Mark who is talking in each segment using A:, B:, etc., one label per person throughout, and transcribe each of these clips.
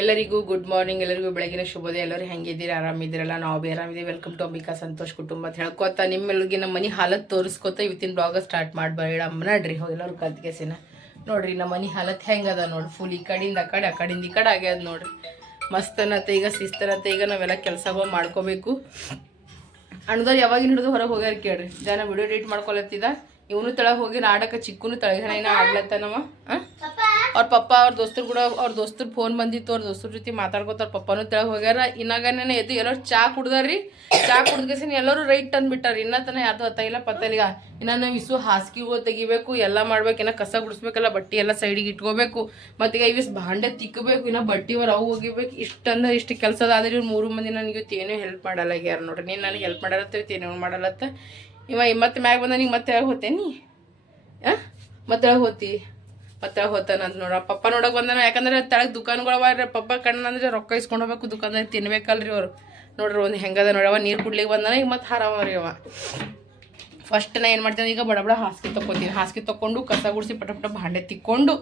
A: ಎಲ್ಲರಿಗೂ good morning ಎಲ್ಲರಿಗೂ ಬೆಳಗಿನ ಶುಭೋದಯ, ಎಲ್ಲರೂ ಹೆಂಗಿದ್ದೀರಾ? ಆರಾಮಿದ್ದೀರಲ್ಲ? ನಾವು ಬಿ ಆರಾಮಿದ್ದೀವಿ. ವೆಲ್ಕಮ್ ಟು ಅಂಬಿಕಾ ಸಂತೋಷ್ ಕುಟುಂಬ ಅಂತ ಹೇಳ್ಕೊತ ನಿಮ್ಮೆಲ್ಲರಿಗೆ ನಮ್ಮ ಮನೆ ಹಾಲತ್ ತೋರಿಸ್ಕೊತ ಇವತ್ತಿನ ಬ್ಲಾಗ ಸ್ಟಾರ್ಟ್ ಮಾಡ್ಬೇಡ ನಡ್ರಿ ಎಲ್ಲರೂ ಕಲ್ತ್ಗೆಸಿನ ನೋಡ್ರಿ, ನಮ್ಮ ಮನೆ ಹಾಲತ್ ಹೆಂಗದ ನೋಡಿ ಫುಲ್ ಈ ಕಡೆಯಿಂದ ಆ ಕಡೆ, ಆ ಕಡೆಯಿಂದ ಈ ಕಡೆ ಆಗ್ಯದ ನೋಡ್ರಿ. ಮಸ್ತನತ್ತ ಈಗ ಶಿಸ್ತನತ್ತ ಈಗ ನಾವೆಲ್ಲ ಕೆಲಸಗಳು ಮಾಡ್ಕೋಬೇಕು. ಅಣ್ಣದವ್ರು ಯಾವಾಗಿನ ಹಿಡಿದು ಹೊರಗೆ ಹೋಗ್ಯಾರ ಕೇಳ್ರಿ. ಜನ ವಿಡಿಯೋ ಎಡಿಟ್ ಮಾಡ್ಕೊಳತ್ತಿದ. ಇವನು ತಳ ಹೋಗಿ ಆಡಕ್ಕೆ ಚಿಕ್ಕನು ತೆಳಗನ ನಮ್ಮ ಆಡ್ಲತ್ತನವ ಅವ್ರ ಪಪ್ಪ ಅವ್ರ ದೋಸ್ತರು ಕೂಡ ಅವ್ರ ದೋಸ್ತರು ಫೋನ್ ಬಂದಿತ್ತು, ಅವ್ರ ದೋಸ್ತರ ಜೊತೆ ಮಾತಾಡ್ಕೊತ ಅವ್ರ ಪಪ್ಪನೂ ತೆಳಗ್ ಹೋಗ್ಯಾರ. ಇನ್ನಾಗನೇ ಎದ್ದು ಎಲ್ಲರೂ ಚಾ ಕುಡ್ದಾರ್ರಿ. ಚಾ ಕುಡ್ದಗೆಸಿನ ಎಲ್ಲರೂ ರೈಟ್ ಅಂದ್ಬಿಟ್ಟಾರ ಇನ್ನ ತನ ಯಾವ್ದು ಹತ್ತಾಗಿಲ್ಲ ಪತ್ತಲಿಗ ಇನ್ನ ನಾವು ಇಸು ಹಾಸಿಗೆಗಳು ತೆಗಿಬೇಕು, ಎಲ್ಲ ಮಾಡ್ಬೇಕು, ಇನ್ನ ಕಸ ಗುಡಿಸ್ಬೇಕಲ್ಲ, ಬಟ್ಟೆ ಎಲ್ಲ ಸೈಡಿಗೆ ಇಟ್ಕೋಬೇಕು. ಮತ್ತೆ ಈಗ ಇವಿಸ್ ಭಾಂಡೆ ತಿಕ್ಕಬೇಕು ಇನ್ನ ಬಟ್ಟೆ ಅವ್ರು ಅವು ಹೋಗಿಬೇಕು ಇಷ್ಟಂದ್ರೆ ಇಷ್ಟು ಕೆಲಸದ ಆದ್ರೆ ಇವ್ರು ಮೂರು ಮಂದಿ ನನಗೆ ಇವತ್ತು ಏನೂ ಹೆಲ್ಪ್ ಮಾಡಲ್ಲ ಯಾರು ನೋಡ್ರಿ. ನೀನು ನನಗೆ ಹೆಲ್ಪ್ ಮಾಡಲತ್ತ ಏನೋ ಮಾಡಲತ್ತ. ಇವ ಮತ್ತೆ ಮ್ಯಾಗ ಬಂದ ನಿಂಗೆ ಮತ್ತೆ ಹೋತೇನಿ? ಹಾಂ ಮತ್ತೆ ಹೋತಿ? ಮತ್ತೆ ಹೋತಾನ ಅಂತ ನೋಡ. ಪಪ್ಪ ನೋಡಕ್ ಬಂದಾನ, ಯಾಕಂದ್ರೆ ತಳಗ್ ದುಕಾನ್ಗಳವ ಪಪ್ಪ ಕಣ್ಣಂದ್ರೆ ರೊಕ್ಕ ಇಸ್ಕೊಂಡು ಹೋಗ್ಬೇಕು, ದುಕಾನ್ದಾಗ ತಿನ್ಬೇಕಲ್ರಿ ಅವ್ರು. ನೋಡ್ರಿ ಒಂದು ಹೆಂಗದ ನೋಡವ ನೀರು ಕುಡ್ಲಿಕ್ಕೆ ಬಂದಾನ, ಈಗ ಮತ್ತೆ ಹಾರಾವ ರೀ ಅವ. ಫಸ್ಟ್ ನಾ ಏನು ಮಾಡ್ತೀನಿ ಈಗ ಬಡ ಬಡ ಹಾಸಿಗೆ ತೊಗೊತೀನಿ ಹಾಸಿಗೆ ತೊಗೊಂಡು ಕಸ ಗುಡಿಸಿ ಪಟ ಪಟ ಭಾಂಡೆ ತಿಕ್ಕೊಂಡು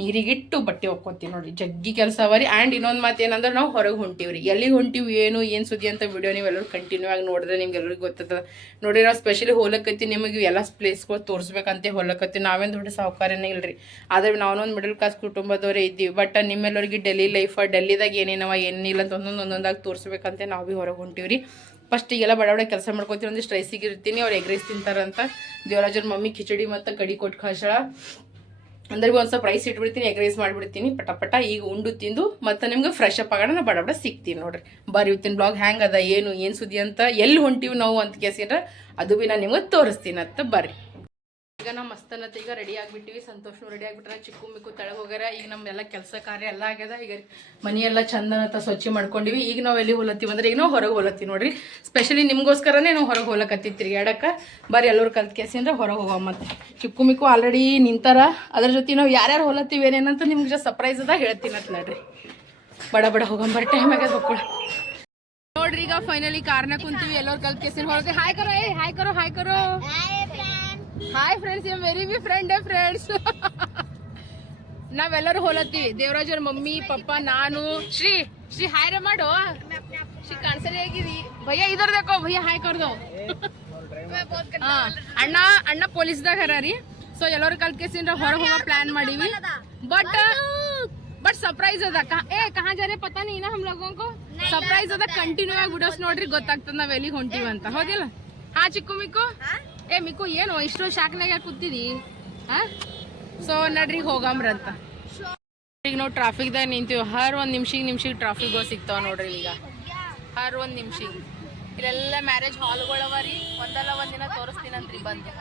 A: ನೀರಿಗಿಟ್ಟು ಬಟ್ಟೆ ಒಕ್ಕೋತೀನಿ ನೋಡಿ. ಜಗ್ಗಿ ಕೆಲಸ ಅವ ರೀ. ಆ್ಯಂಡ್ ಇನ್ನೊಂದು ಮಾತು ಏನಂದ್ರೆ ನಾವು ಹೊರಗೆ ಹೊಂಟೀವಿ ರೀ. ಎಲ್ಲಿಗೆ ಹೊಂಟಿವಿ, ಏನು ಏನು ಸುದ್ದಿ ಅಂತ ವಿಡಿಯೋ ನೀವೆಲ್ಲರೂ ಕಂಟಿನ್ಯೂ ಆಗಿ ನೋಡಿದ್ರೆ ನಿಮ್ಗೆ ಎಲ್ಲರಿಗೂ ಗೊತ್ತದ. ನೋಡಿ ನಾವು ಸ್ಪೆಷಲಿ ಹೋಲಕ್ಕತ್ತಿ ನಿಮಗೆ ಎಲ್ಲ ಪ್ಲೇಸ್ಗಳು ತೋರಿಸ್ಬೇಕಂತೆ ಹೋಲಕತ್ತಿ. ನಾವೇನು ದೊಡ್ಡ ಸಹಕಾರನೇ ಇಲ್ರಿ. ಆದರೆ ನಾವೊಂದು ಮಿಡಲ್ ಕ್ಲಾಸ್ ಕುಟುಂಬದವರೇ ಇದ್ದೀವಿ. ಬಟ್ ನಿಮ್ಮೆಲ್ಲರಿಗೆ ಡೆಲ್ಲಿ ಲೈಫ ಡೆಲ್ಲಿದಾಗ ಏನೇನವ, ಏನಿಲ್ಲ ಅಂತ ಒಂದೊಂದು ಒಂದೊಂದಾಗಿ ತೋರಿಸ್ಬೇಕಂತೆ. ನಾವು ಭೀ ಹೊರಗೆ ಹೊಂಟೀವಿ ರೀ ಫಸ್ಟ್ ಈಗೆಲ್ಲ ಬಡ ಬಡ ಕೆಲಸ ಮಾಡ್ಕೊತೀನಿ ಒಂದಿಷ್ಟು ರೈಸಿಗೆ ಇರ್ತೀನಿ ಅವ್ರು ಎಗ್ ರೈಸ್ ತಿಂತಾರಂತ ದೇವರಾಜರ ಮಮ್ಮಿ ಖಿಚಡಿ ಮತ್ತು ಕಡಿ ಕೊಟ್ಟು ಕಳ್ಸಳ ಅಂದ್ರೆ ಒಂದು ಸ್ವಲ್ಪ ರೈಸ್ ಇಟ್ಬಿಡ್ತೀನಿ ಎಗ್ ರೈಸ್ ಮಾಡಿಬಿಡ್ತೀನಿ. ಪಟ ಪಟ ಈಗ ಉಂಡು ತಿಂದು ಮತ್ತೆ ನಿಮ್ಗೆ ಫ್ರೆಶ್ ಅಪ್ ಆಗೋಣ, ನಾ ಬಡ ಬಡ ಸಿಗ್ತೀನಿ ನೋಡ್ರಿ. ಬರೀತೀನಿ ಬ್ಲಾಗ್ ಹ್ಯಾಂಗೆ ಅದ, ಏನು ಏನು ಸುದ್ದಿ ಅಂತ ಎಲ್ಲಿ ಹೊಂಟೀವಿ ನಾವು ಅಂತ ಕೇಸಿದ್ರೆ ಅದು ಭೀ ನಾನು ನಿಮ್ಗೆ ತೋರಿಸ್ತೀನಿ ಅಂತ ಬರ್ರಿ. ಈಗ ನಮ್ಮ ಮಸ್ತನತ್ತ ಈಗ ರೆಡಿ ಆಗಿಬಿಟ್ಟಿವಿ. ಸಂತೋಷನು ರೆಡಿ ಆಗಿಬಿಟ್ರೆ ಚಿಕ್ಕು ಮಿಕ್ಕು ತೆಳಗೆ ಹೋಗ್ಯಾರ. ಈಗ ನಮ್ಮೆಲ್ಲ ಕೆಲಸ ಕಾರ್ಯ ಎಲ್ಲ ಆಗ್ಯದ. ಈಗ ಮನೆಯೆಲ್ಲ ಚಂದನತ ಸ್ವಚ್ಛ ಮಾಡ್ಕೊಂಡಿವಿ. ಈಗ ನಾವು ಎಲ್ಲಿ ಹೋಲತ್ತೀವಿ ಅಂದ್ರೆ ಈಗ ನಾವು ಹೊರಗೆ ಹೊಲತ್ತೀವಿ ನೋಡ್ರಿ. ಸ್ಪೆಷಲಿ ನಿಮ್ಗೋಸ್ಕರನೇ ನಾವು ಹೊರಗೆ ಹೋಲಕತ್ತೀವಿ ಎಡಕ್ಕೆ ಬರೀ ಎಲ್ಲರೂ ಕಲ್ತ್ ಕೇಸಿ ಅಂದ್ರೆ ಹೊರಗೆ ಹೋಗೋ ಮತ್ತೆ. ಚಿಕ್ಕು ಮಿಕ್ಕು ಆಲ್ರೆಡಿ ನಿಂತಾರ. ಅದ್ರ ಜೊತೆ ನಾವು ಯಾರ್ಯಾರು ಹೊಲತ್ತೀವಿ ಏನೇನಂತ ನಿಮ್ಗೆ ಸರ್ಪ್ರೈಸ್ ಅದ ಹೇಳ್ತೀನಿ ನೋಡ್ರಿ. ಬಡ ಬಡ ಹೋಗಂಬರ್ ಟೈಮ್ ಆಗ್ಯದ ಮಕ್ಕಳು. ನೋಡ್ರಿ ಈಗ ಫೈನಲಿ ಕಾರ್ನ ಕುಂತೀವಿ. ಎಲ್ಲರೂ ಕಲ್ತ್ ಕೇಸಿನ ಹೊರಗೆ ಹಾಯ್ ಕರೋ, ಏ ಹಾಯ್ ಕರೋ ಹಾಯ್ ಕರೋ. ಹಾಯ್ ಫ್ರೆಂಡ್ಸ್ ಎಂ ವೆರಿ ಬಿ ಫ್ರೆಂಡ್ ಫ್ರೆಂಡ್ಸ್ ನಾವೆಲ್ಲರೂ ಹೋಲತ್ತೀವಿ. ದೇವರಾಜರ ಮಮ್ಮಿ, ಪಪ್ಪ, ನಾನು. ಶ್ರೀ ಶ್ರೀ ಹಾಯ್ ರೇ ಮಾಡು. ಶ್ರೀ ಕಾಣಿಸಲಿ ಆಗಿದಿ. ಭಯ್ಯ ಇದರ್ ದೇಕೋ ಭಯ್ಯ ಹಾಯ್ ಕರ್ದು ಹಾ, ಅಣ್ಣ ಅಣ್ಣ ಪೊಲೀಸ್ದಾಗ ಹರ ರೀ. ಸೊ ಎಲ್ಲರೂ ಕಲ್ತ್ ಹೊರ ಹೋಗೋ ಪ್ಲಾನ್ ಮಾಡೀವಿ. ಬಟ್ ಬಟ್ ಸರ್ಪ್ರೈಸ್ ಅದ. ಏ, ಕಹಾ ಜಾರೆ ಪತಾ ನೀ ನಾ ಹಮ್ ಲೋಗೋ ಕೋ ಸರ್ಪ್ರೈಸ್ ಅದ ಕಂಟಿನ್ಯೂ ಆಗಿ ಬಿಡೋಸ್ ನೋಡ್ರಿ, ಗೊತ್ತಾಗ್ತದ ನಾವ್ ಎಲ್ಲಿಗೆ ಹೊಂಟಿವಿ ಅಂತ. ಹೌದಿಲ್ಲ ಹಾ, ಚಿಕ್ಕು ಮಿಕ್ಕು? ಏ ಮಿಕ್ಕು ಏನು? ಇಷ್ಟು ಶಾಖನಾಗ ಯಾಕೆ ಕೂತಿದಿ? ಹಾ? ಸೊ ನಡ್ರಿ ಹೋಗಂಬ್ರಂತ ಅಂತ ಈಗ ನಾವು ಟ್ರಾಫಿಕ್ದಾಗ ನಿಂತೀವಿ. ಹರ್ ಒಂದು ನಿಮಿಷಿಗೆ ನಿಮಿಷಿಗೆ ಟ್ರಾಫಿಕ್ಗಳು ಸಿಗ್ತಾವ ನೋಡ್ರಿ ಈಗ. ಹರ್ ಒಂದು ನಿಮಿಷಿಗೆ. ಇಲ್ಲೆಲ್ಲ ಮ್ಯಾರೇಜ್ ಹಾಲ್ಗಳವ ರೀ. ಒಂದಲ್ಲ ಒಂದಿನ ತೋರಿಸ್ತೀನಂತ್ರಿ ಬಂದು.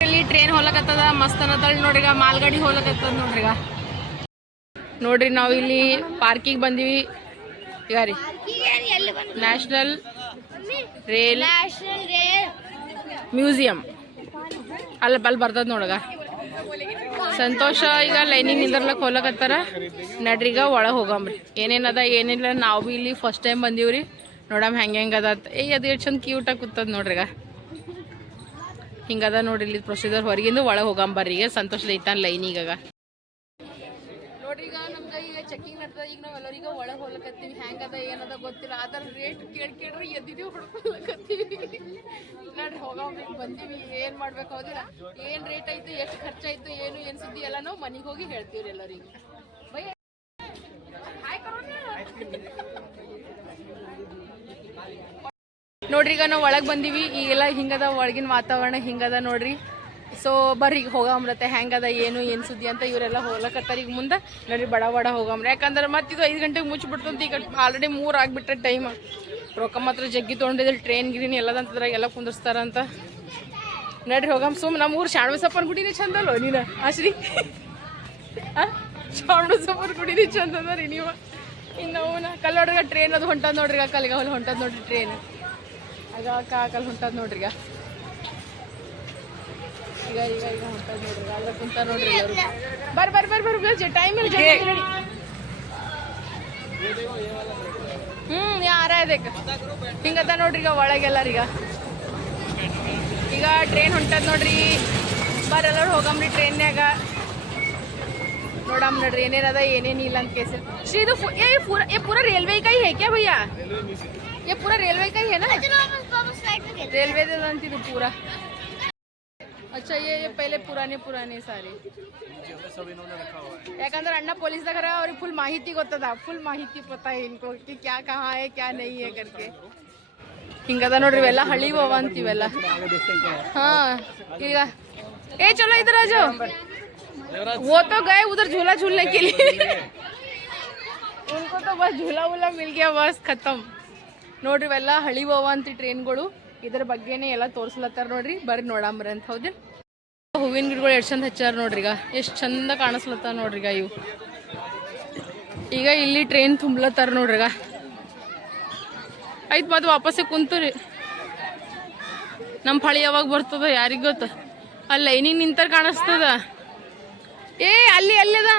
A: ಇಲ್ಲಿ ಟ್ರೈನ್ ಹೋಲಕತ್ತದ ಮಸ್ತ್ ಅನ್ನತಳ್ಳಿ ನೋಡ್ರಿ ಈಗ. ಮಾಲ್ಗಡಿ ಹೋಲಕತ್ತದ ನೋಡ್ರಿ ಈಗ. ನೋಡ್ರಿ ನಾವು ಇಲ್ಲಿ ಪಾರ್ಕಿಗೆ ಬಂದೀವಿ. ಈಗ ರೀ. National rail museum. ಅಲ್ಲ ಬಲ್ ಬರ್ತದ ನೋಡಗ. ಸಂತೋಷ, ಈಗ ಲೈನಿಂಗ್ ನಿಂದರ್ಲಕ್ಕೆ ಹೋಗ್ಲಕತ್ತಾರ. ನಡ್ರಿಗ ಒಳಗೆ ಹೋಗಮ್ರಿ ಏನೇನದ ಏನಿಲ್ಲ, ನಾವು ಬಿ ಇಲ್ಲಿ ಫಸ್ಟ್ ಟೈಮ್ ಬಂದೀವ್ರಿ. ನೋಡಮ್, ಹೆಂಗೆ ಹೆಂಗೆ ಅದ. ಏ ಅದು ಎಷ್ಟು ಚಂದ ಕ್ಯೂಟಾಗಿ ಕೂತದ ನೋಡ್ರಿ ಈಗ ಹಿಂಗದ ನೋಡ್ರಿ ಇಲ್ಲಿ ಪ್ರೊಸೀಜರ್ ಹೊರಗಿಂದ ಒಳಗೆ ಹೋಗಂಬರ್ರಿ ಈಗ ಸಂತೋಷ ಐತಾನ ಲೈನಿಗಾಗ ನೋಡ್ರಿ ಈಗ ಚೆಕಿಂಗ್ ನಡ್ದ ಈಗ ನಾವ್ ಎಲ್ಲರಿಗೂ ಒಳಗೆ ಹೋಗ್ಲಕತ್ತೀವಿ. ಹೆಂಗದ ಏನದ ಗೊತ್ತಿಲ್ಲ. ಅದರ ರೇಟ್ ಕೇಳಿ ಕೇಳ್ರಿ ಎದ್ದಿದೀವಿ, ಹೊಡ್ಕೊಳಕತ್ತೀವಿ. ನೋಡ್ರಿ ಹೋಗೋಗಿ ಬಂದೀವಿ. ಏನ್ ಮಾಡ್ಬೇಕು ಹೌದಿಲ್ಲ. ಏನ್ ರೇಟ್ ಐತಿ, ಎಷ್ಟು ಖರ್ಚಾಯ್ತು, ಏನು, ಏನ್ ಸುದ್ದಿ ಎಲ್ಲ ನಾವು ಮನೆಗೆ ಹೋಗಿ ಹೇಳ್ತೀವಿ ಎಲ್ಲರಿಗೂ. ಬೈ. ನೋಡ್ರಿ ಈಗ ನಾವು ಒಳಗೆ ಬಂದೀವಿ. ಈಗೆಲ್ಲ ಹಿಂಗದ ಒಳಗಿನ ವಾತಾವರಣ ಹಿಂಗದ ನೋಡ್ರಿ. ಸೊ ಬರ್ರಿ, ಹೋಗಮ್ರತೆ ಹೆಂಗದ ಏನು ಏನು ಸುದ್ದಿ ಅಂತ ಇವರೆಲ್ಲ ಹೋಗ್ಲಕತ್ತಾರ ಈಗ ಮುಂದೆ. ನಡ್ರಿ, ಬಡ ಬಡ ಹೋಗಮ್ರಿ. ಯಾಕಂದ್ರೆ ಮತ್ತೆ ಇದು ಐದು ಗಂಟೆಗೆ ಮುಚ್ಚಿಬಿಡ್ತಂತ ಈಗ ಆಲ್ರೆಡಿ ಮೂರು ಆಗಿಬಿಟ್ರೆ ಟೈಮ್ ರೊಕ್ಕ ಮಾತ್ರ ಜಗ್ಗಿ ತೊಗೊಂಡಿದ್ರೆ ಟ್ರೈನ್ ಗಿರಿನ್ ಎಲ್ಲದಂತದ್ರಾಗ ಎಲ್ಲ ಕುಂದಿರ್ಸ್ತಾರಂತ ನಡ್ರಿ, ಹೋಗಮ್. ಸುಮ್ ನಮ್ಮ ಊರು ಶಾಣಬಸಪ್ಪನ ಗುಡಿನೇ ಚಂದಲ್ಲೋ ನೀನು? ಆಶ್ರೀ ಶಾಣಬಸಪ್ಪನ ಗುಡಿನೇ ಚಂದ ಅದ ನೀವು? ಇನ್ನು ಅವನ ಕಲ್ಲೊಡ್ಗ ಟ್ರೈನ್ ಅದು ಹೊಂಟದ ನೋಡ್ರಿ ಕಲ್ಲಿಗೆ ಹೊಂಟದ ನೋಡ್ರಿ ಟ್ರೈನ್ ಆಗ ಕಾಕಲ್ಲಿ ಹೊಂಟದ ನೋಡ್ರಿ ಈಗ ಈಗ ಈಗ ಈಗ ಹೊಂಟದ ನೋಡ್ರಿ ಈಗ ಅಲ್ಲ ಕುಂತ ನೋಡ್ರಿ ಎಲ್ಲರೂ ಬರ್ರಿ ಬರ್ರಿ ಬರ್ರಿ ಬರ್ರಿ ಬರ್ರಿ ಟೈಮ್ ಇಲ್ಲ ಜಲ್ದಿ ರೆಡಿ ಹ್ಮ್ ಯಾರ ಇದಕ್ಕ ಹಿಂಗದ ನೋಡ್ರಿ ಈಗ ಒಳಗೆಲ್ಲರೀಗ ಈಗ ಟ್ರೈನ್ ಹೊಂಟದ ನೋಡ್ರಿ ಬರ್ರಿ ಎಲ್ಲರೂ ಹೋಗಮ್ರಿ ಟ್ರೈನ್ಯಾಗ ನೋಡಮ್ ನೋಡ್ರಿ ಏನೇನದ ಏನೇನಿಲ್ಲ ಅಂತ ಕೇಸ್ ಶ್ರೀ ಇದು ಫು- ಏ ಪೂರ ये पूरा रेलवे का ही है क्या भैया ये पूरा रेलवे का ही है ना रेलवे दे ಅಂತಿದ್ದು पूरा अच्छा ये ये पहले पुराने पुराने सारे ಯಾಕಂದ್ರೆ ಅಣ್ಣ ಪೊಲೀಸ್ದಾಗರ ಅವ್ರಿಗೆ ಫುಲ್ ಮಾಹಿತಿ ಗೊತ್ತದ ಫುಲ್ ಮಾಹಿತಿ ಪತಾ ಇನ್ಕೋ ಕಿ ಕ್ಯಾ ಕಹಾ ಹೈ ಕ್ಯಾ ನಹೀ ಹೈ ಕರ್ಕೆ ಹಿಂಗದ ನೋಡ್ರಿ ಇವೆಲ್ಲ ಹಳಿವವ ಅಂತಿವೆಲ್ಲ ಹಾ ಈಗ ಏ ಚಲೋ ಇದ್ರ ರಾಜು वो तो गए उधर झूला झूलने के लिए उनको तो बस झूला वूला मिल गया बस खत्म ನೋಡ್ರಿ ಇವೆಲ್ಲ ಹಳಿವವ ಅಂತ ಟ್ರೈನ್ಗಳು ಇದ್ರ ಬಗ್ಗೆನೇ ಎಲ್ಲ ತೋರಿಸ್ಲತ್ತಾರ ನೋಡ್ರಿ. ಬರ್ರಿ ನೋಡಂಬ್ರಿ ಅಂತ. ಹೌದಿಲ್ಲ ಹೂವಿನ ಗಿಡಗಳು ಎಷ್ಟು ಚಂದ ಹಚ್ಚಾರ ನೋಡ್ರಿ ಈಗ. ಎಷ್ಟು ಚಂದ ಕಾಣಿಸ್ಲತ್ತಾರ ನೋಡ್ರಿ ಈಗ ಇವು. ಈಗ ಇಲ್ಲಿ ಟ್ರೈನ್ ತುಂಬ್ಲತ್ತಾರ ನೋಡ್ರಿ ಈಗ. ಆಯ್ತು ಮತ್ತೆ ವಾಪಸ್ಸೇ ಕುಂತು ರೀ ನಮ್ಮ ಫಳಿ ಯಾವಾಗ ಬರ್ತದ ಯಾರಿಗೆ ಗೊತ್ತ? ಅಲ್ಲಿ ಲೈನಿಗೆ ನಿಂತರ ಕಾಣಿಸ್ತದ. ಏ, ಅಲ್ಲಿ ಅಲ್ಲದ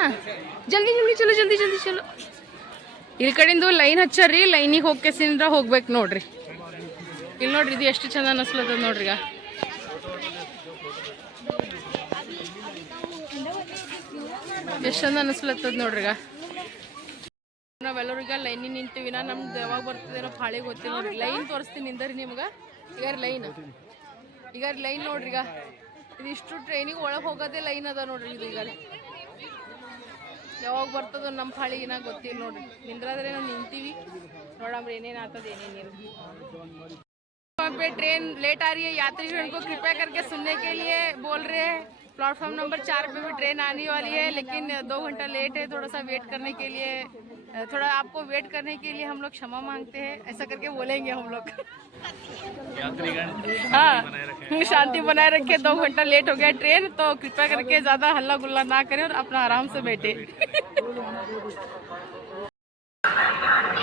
A: ಜಲ್ದಿ ಜಲ್ದಿ ಚಲೋ, ಜಲ್ದಿ ಜಲ್ದಿ ಚಲೋ. ಇಲ್ಲಿ ಕಡೆಯಿಂದ ಲೈನ್ ಹಚ್ಚಾರ್ರಿ ಲೈನಿಗೆ ಹೋಗ್ಕೆಸಿಂದ್ರ ಹೋಗ್ಬೇಕು ನೋಡ್ರಿ. ಇಲ್ಲಿ ನೋಡ್ರಿ, ಇದು ಎಷ್ಟು ಚಂದ ಅನಿಸ್ಲತ್ತದ ನೋಡ್ರಿ ಈಗ. ಎಷ್ಟು ಚಂದ ಅನ್ನಿಸ್ಲತ್ತದ ನೋಡ್ರಿ ಈಗ. ನಾವೆಲ್ಲರಿಗ ಲೈನ್ ನಿಂತೀವಿ ನಾ, ನಮ್ದು ಯಾವಾಗ ಬರ್ತದೇನೋ ಹಾಳೆ ಗೊತ್ತಿಲ್ಲ ನೋಡ್ರಿ. ಲೈನ್ ತೋರಿಸ್ತೀನಿ ನಿಂದರಿ ನಿಮ್ಗೆ. ಈಗ ಲೈನ್. ಈಗ ಲೈನ್ ನೋಡ್ರಿ ಈಗ. ಇದಿಷ್ಟು ಟ್ರೈನಿಗೆ ಒಳಗೆ ಹೋಗೋದೇ ಲೈನ್ ಅದ ನೋಡ್ರಿ ಇದು ಈಗ. ಯಾವಾಗ ಬರ್ತದ ನಮ್ಮ ಪಾಳಿಗೆ ನಾ ಗೊತ್ತಿಲ್ಲ ನೋಡ್ರಿ. ನಿಂದ್ರಾದ್ರೆ ನಾವು ನಿಂತೀವಿ. ನೋಡಮ್ರಿ ಏನೇನು ಆಗ್ತದೆ ಏನೇನಿಲ್ಲ वहाँ पे ट्रेन लेट आ रही है यात्रीगण को कृपया करके सुनने के लिए बोल रहे हैं प्लेटफॉर्म नंबर चार पे भी ट्रेन आने वाली है लेकिन दो घंटा लेट है थोड़ा सा वेट करने के लिए अ, थोड़ा आपको वेट करने के लिए हम लोग क्षमा मांगते हैं ऐसा करके बोलेंगे हम लोग हाँ शांति बनाए रखे दो घंटा लेट हो गया ट्रेन तो कृपया करके ज्यादा हल्ला गुल्ला ना करें और अपना आराम से बैठे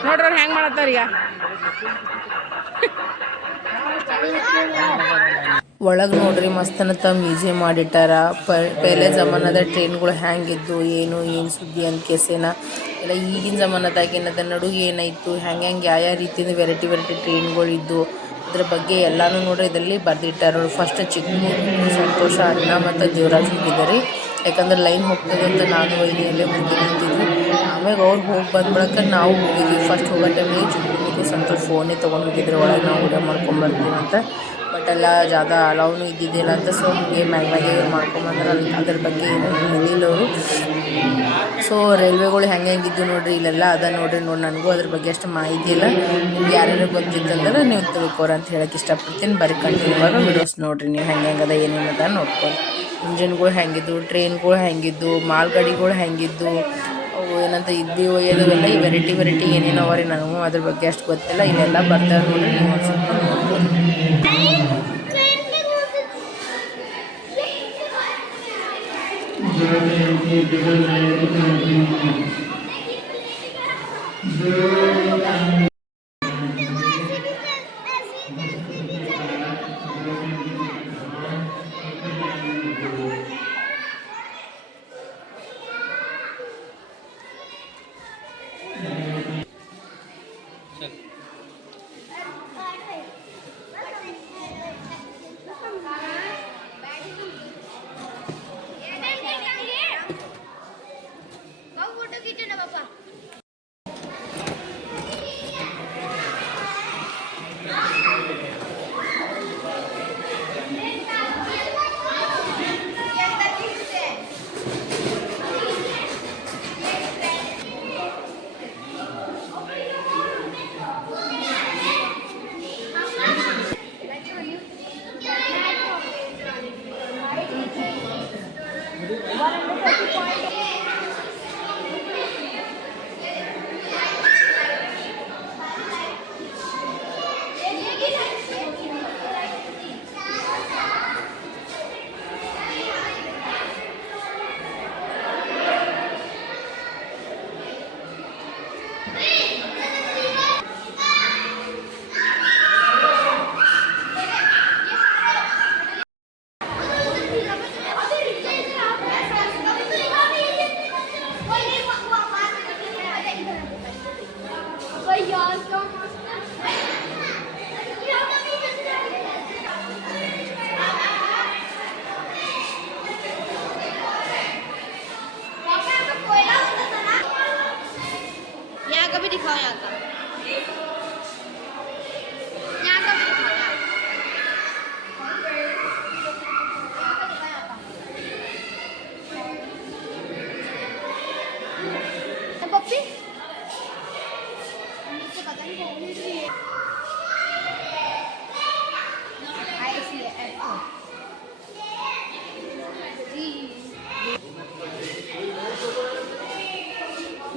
A: ನೋಡ್ರಿ ಹೆಂಗ್ ಮಾಡತ್ತಾರ ಈಗ ಒಳಗೆ ನೋಡ್ರಿ ಮಸ್ತನತ ಮ್ಯೂಸಿಯಂ ಮಾಡಿಟ್ಟಾರ. ಪೆಹಲೆ ಜಮಾನದ ಟ್ರೈನ್ಗಳು ಹ್ಯಾಂಗಿದ್ದು ಏನು ಏನು ಸುದ್ದಿ ಅಂತ ಕೇಸೇನ ಎಲ್ಲ ಈಗಿನ ಜಮಾನದಾಗ ಏನದ ನಡು ಏನಾಯ್ತು, ಹ್ಯಾಂಗ್ ಹೆಂಗೆ ಯಾವ ಯಾವ ರೀತಿಯಿಂದ ವೆರೈಟಿ ವೆರೈಟಿ ಟ್ರೈನ್ಗಳು ಇದ್ದು ಅದ್ರ ಬಗ್ಗೆ ಎಲ್ಲಾನು ನೋಡ್ರಿ, ಇದರಲ್ಲಿ ಬರ್ದಿಟ್ಟಾರ ಫಸ್ಟ್ ಚಿಕ್ಕ ಸಂತೋಷ ಅಣ್ಣ ಮತ್ತು ದೇವರಾಜ್ ಹೋಗಿದ್ದಾರೆ ಯಾಕಂದ್ರೆ ಲೈನ್ ಹೋಗ್ತದೆ ಅಂತ ನಾನು ವೈನಿ ಅಲ್ಲೇ ಮುಂದೆ ನಿಂತಿದ್ವಿ. ಆಮೇಲೆ ಅವ್ರು ಹೋಗಿ ಬಂದ ಬಳಿಕ ನಾವು ಹೋಗಿದ್ವಿ. ಫಸ್ಟ್ ಹೋಗೋ ಟೈಮಿಗೆ ಚಿಕ್ಕ ಅಂತೂ ಫೋನೇ ತೊಗೊಂಡು ಹೋಗಿದ್ರು, ಒಳಗೆ ನಾವು ಊಟ ಮಾಡ್ಕೊಂಬರ್ತೀವಿ ಅಂತ. ಬಟ್ ಎಲ್ಲ ಜಾಗ ಅಲೌನು ಇದ್ದಿದ್ದಿಲ್ಲ ಅಂತ ಸೊ ಹೀಗೆ ಮ್ಯಾಗ ಮ್ಯಾಗೆ ಮಾಡ್ಕೊಂಬಂದ್ರೆ ಅಲ್ಲಿ ಅದ್ರ ಬಗ್ಗೆ ಏನು ಹೇಳಿಲ್ಲ ಅವರು. ಸೊ ರೈಲ್ವೆಗಳು ಹೆಂಗೆ ಹೆಂಗಿದ್ದು ನೋಡ್ರಿ, ಇಲ್ಲೆಲ್ಲ ಅದ ನೋಡ್ರಿ ನೋಡಿ, ನನಗೂ ಅದ್ರ ಬಗ್ಗೆ ಅಷ್ಟು ಮಾಹಿತಿ ಇಲ್ಲ. ನಿಮ್ಗೆ ಯಾರ್ಯಾರು ಗೊತ್ತಿತ್ತಂದ್ರೆ ನೀವು ತಿಳ್ಕೊರ ಅಂತ ಹೇಳಕ್ಕೆ ಇಷ್ಟಪಡ್ತೀನಿ. ಬರೀ ಕಂಟಿನ್ಯೂ ಆಗಿ ವಿಡಿಯೋಸ್ ನೋಡ್ರಿ, ನೀವು ಹೆಂಗೆ ಹೆಂಗದ ಏನೇನದ ನೋಡ್ಕೊಂಡು ಇಂಜಿನ್ಗಳು ಹೆಂಗಿದ್ದು ಟ್ರೈನ್ಗಳು ಹೆಂಗಿದ್ದು ಮಾಲ್ಗಾಡಿಗಳು ಹೆಂಗಿದ್ದು ಏನಂತ ಇದ್ದು ಒಯ್ಯೋದವೆಲ್ಲ ಈ ವೆರೈಟಿ ವೆರೈಟಿ ಏನೇನು ಅವರಿ ನನಗೂ ಅದ್ರ ಬಗ್ಗೆ ಅಷ್ಟು ಗೊತ್ತಿಲ್ಲ. ನೀವು ಒಂದು ಸ್ವಲ್ಪ
B: 就这么放。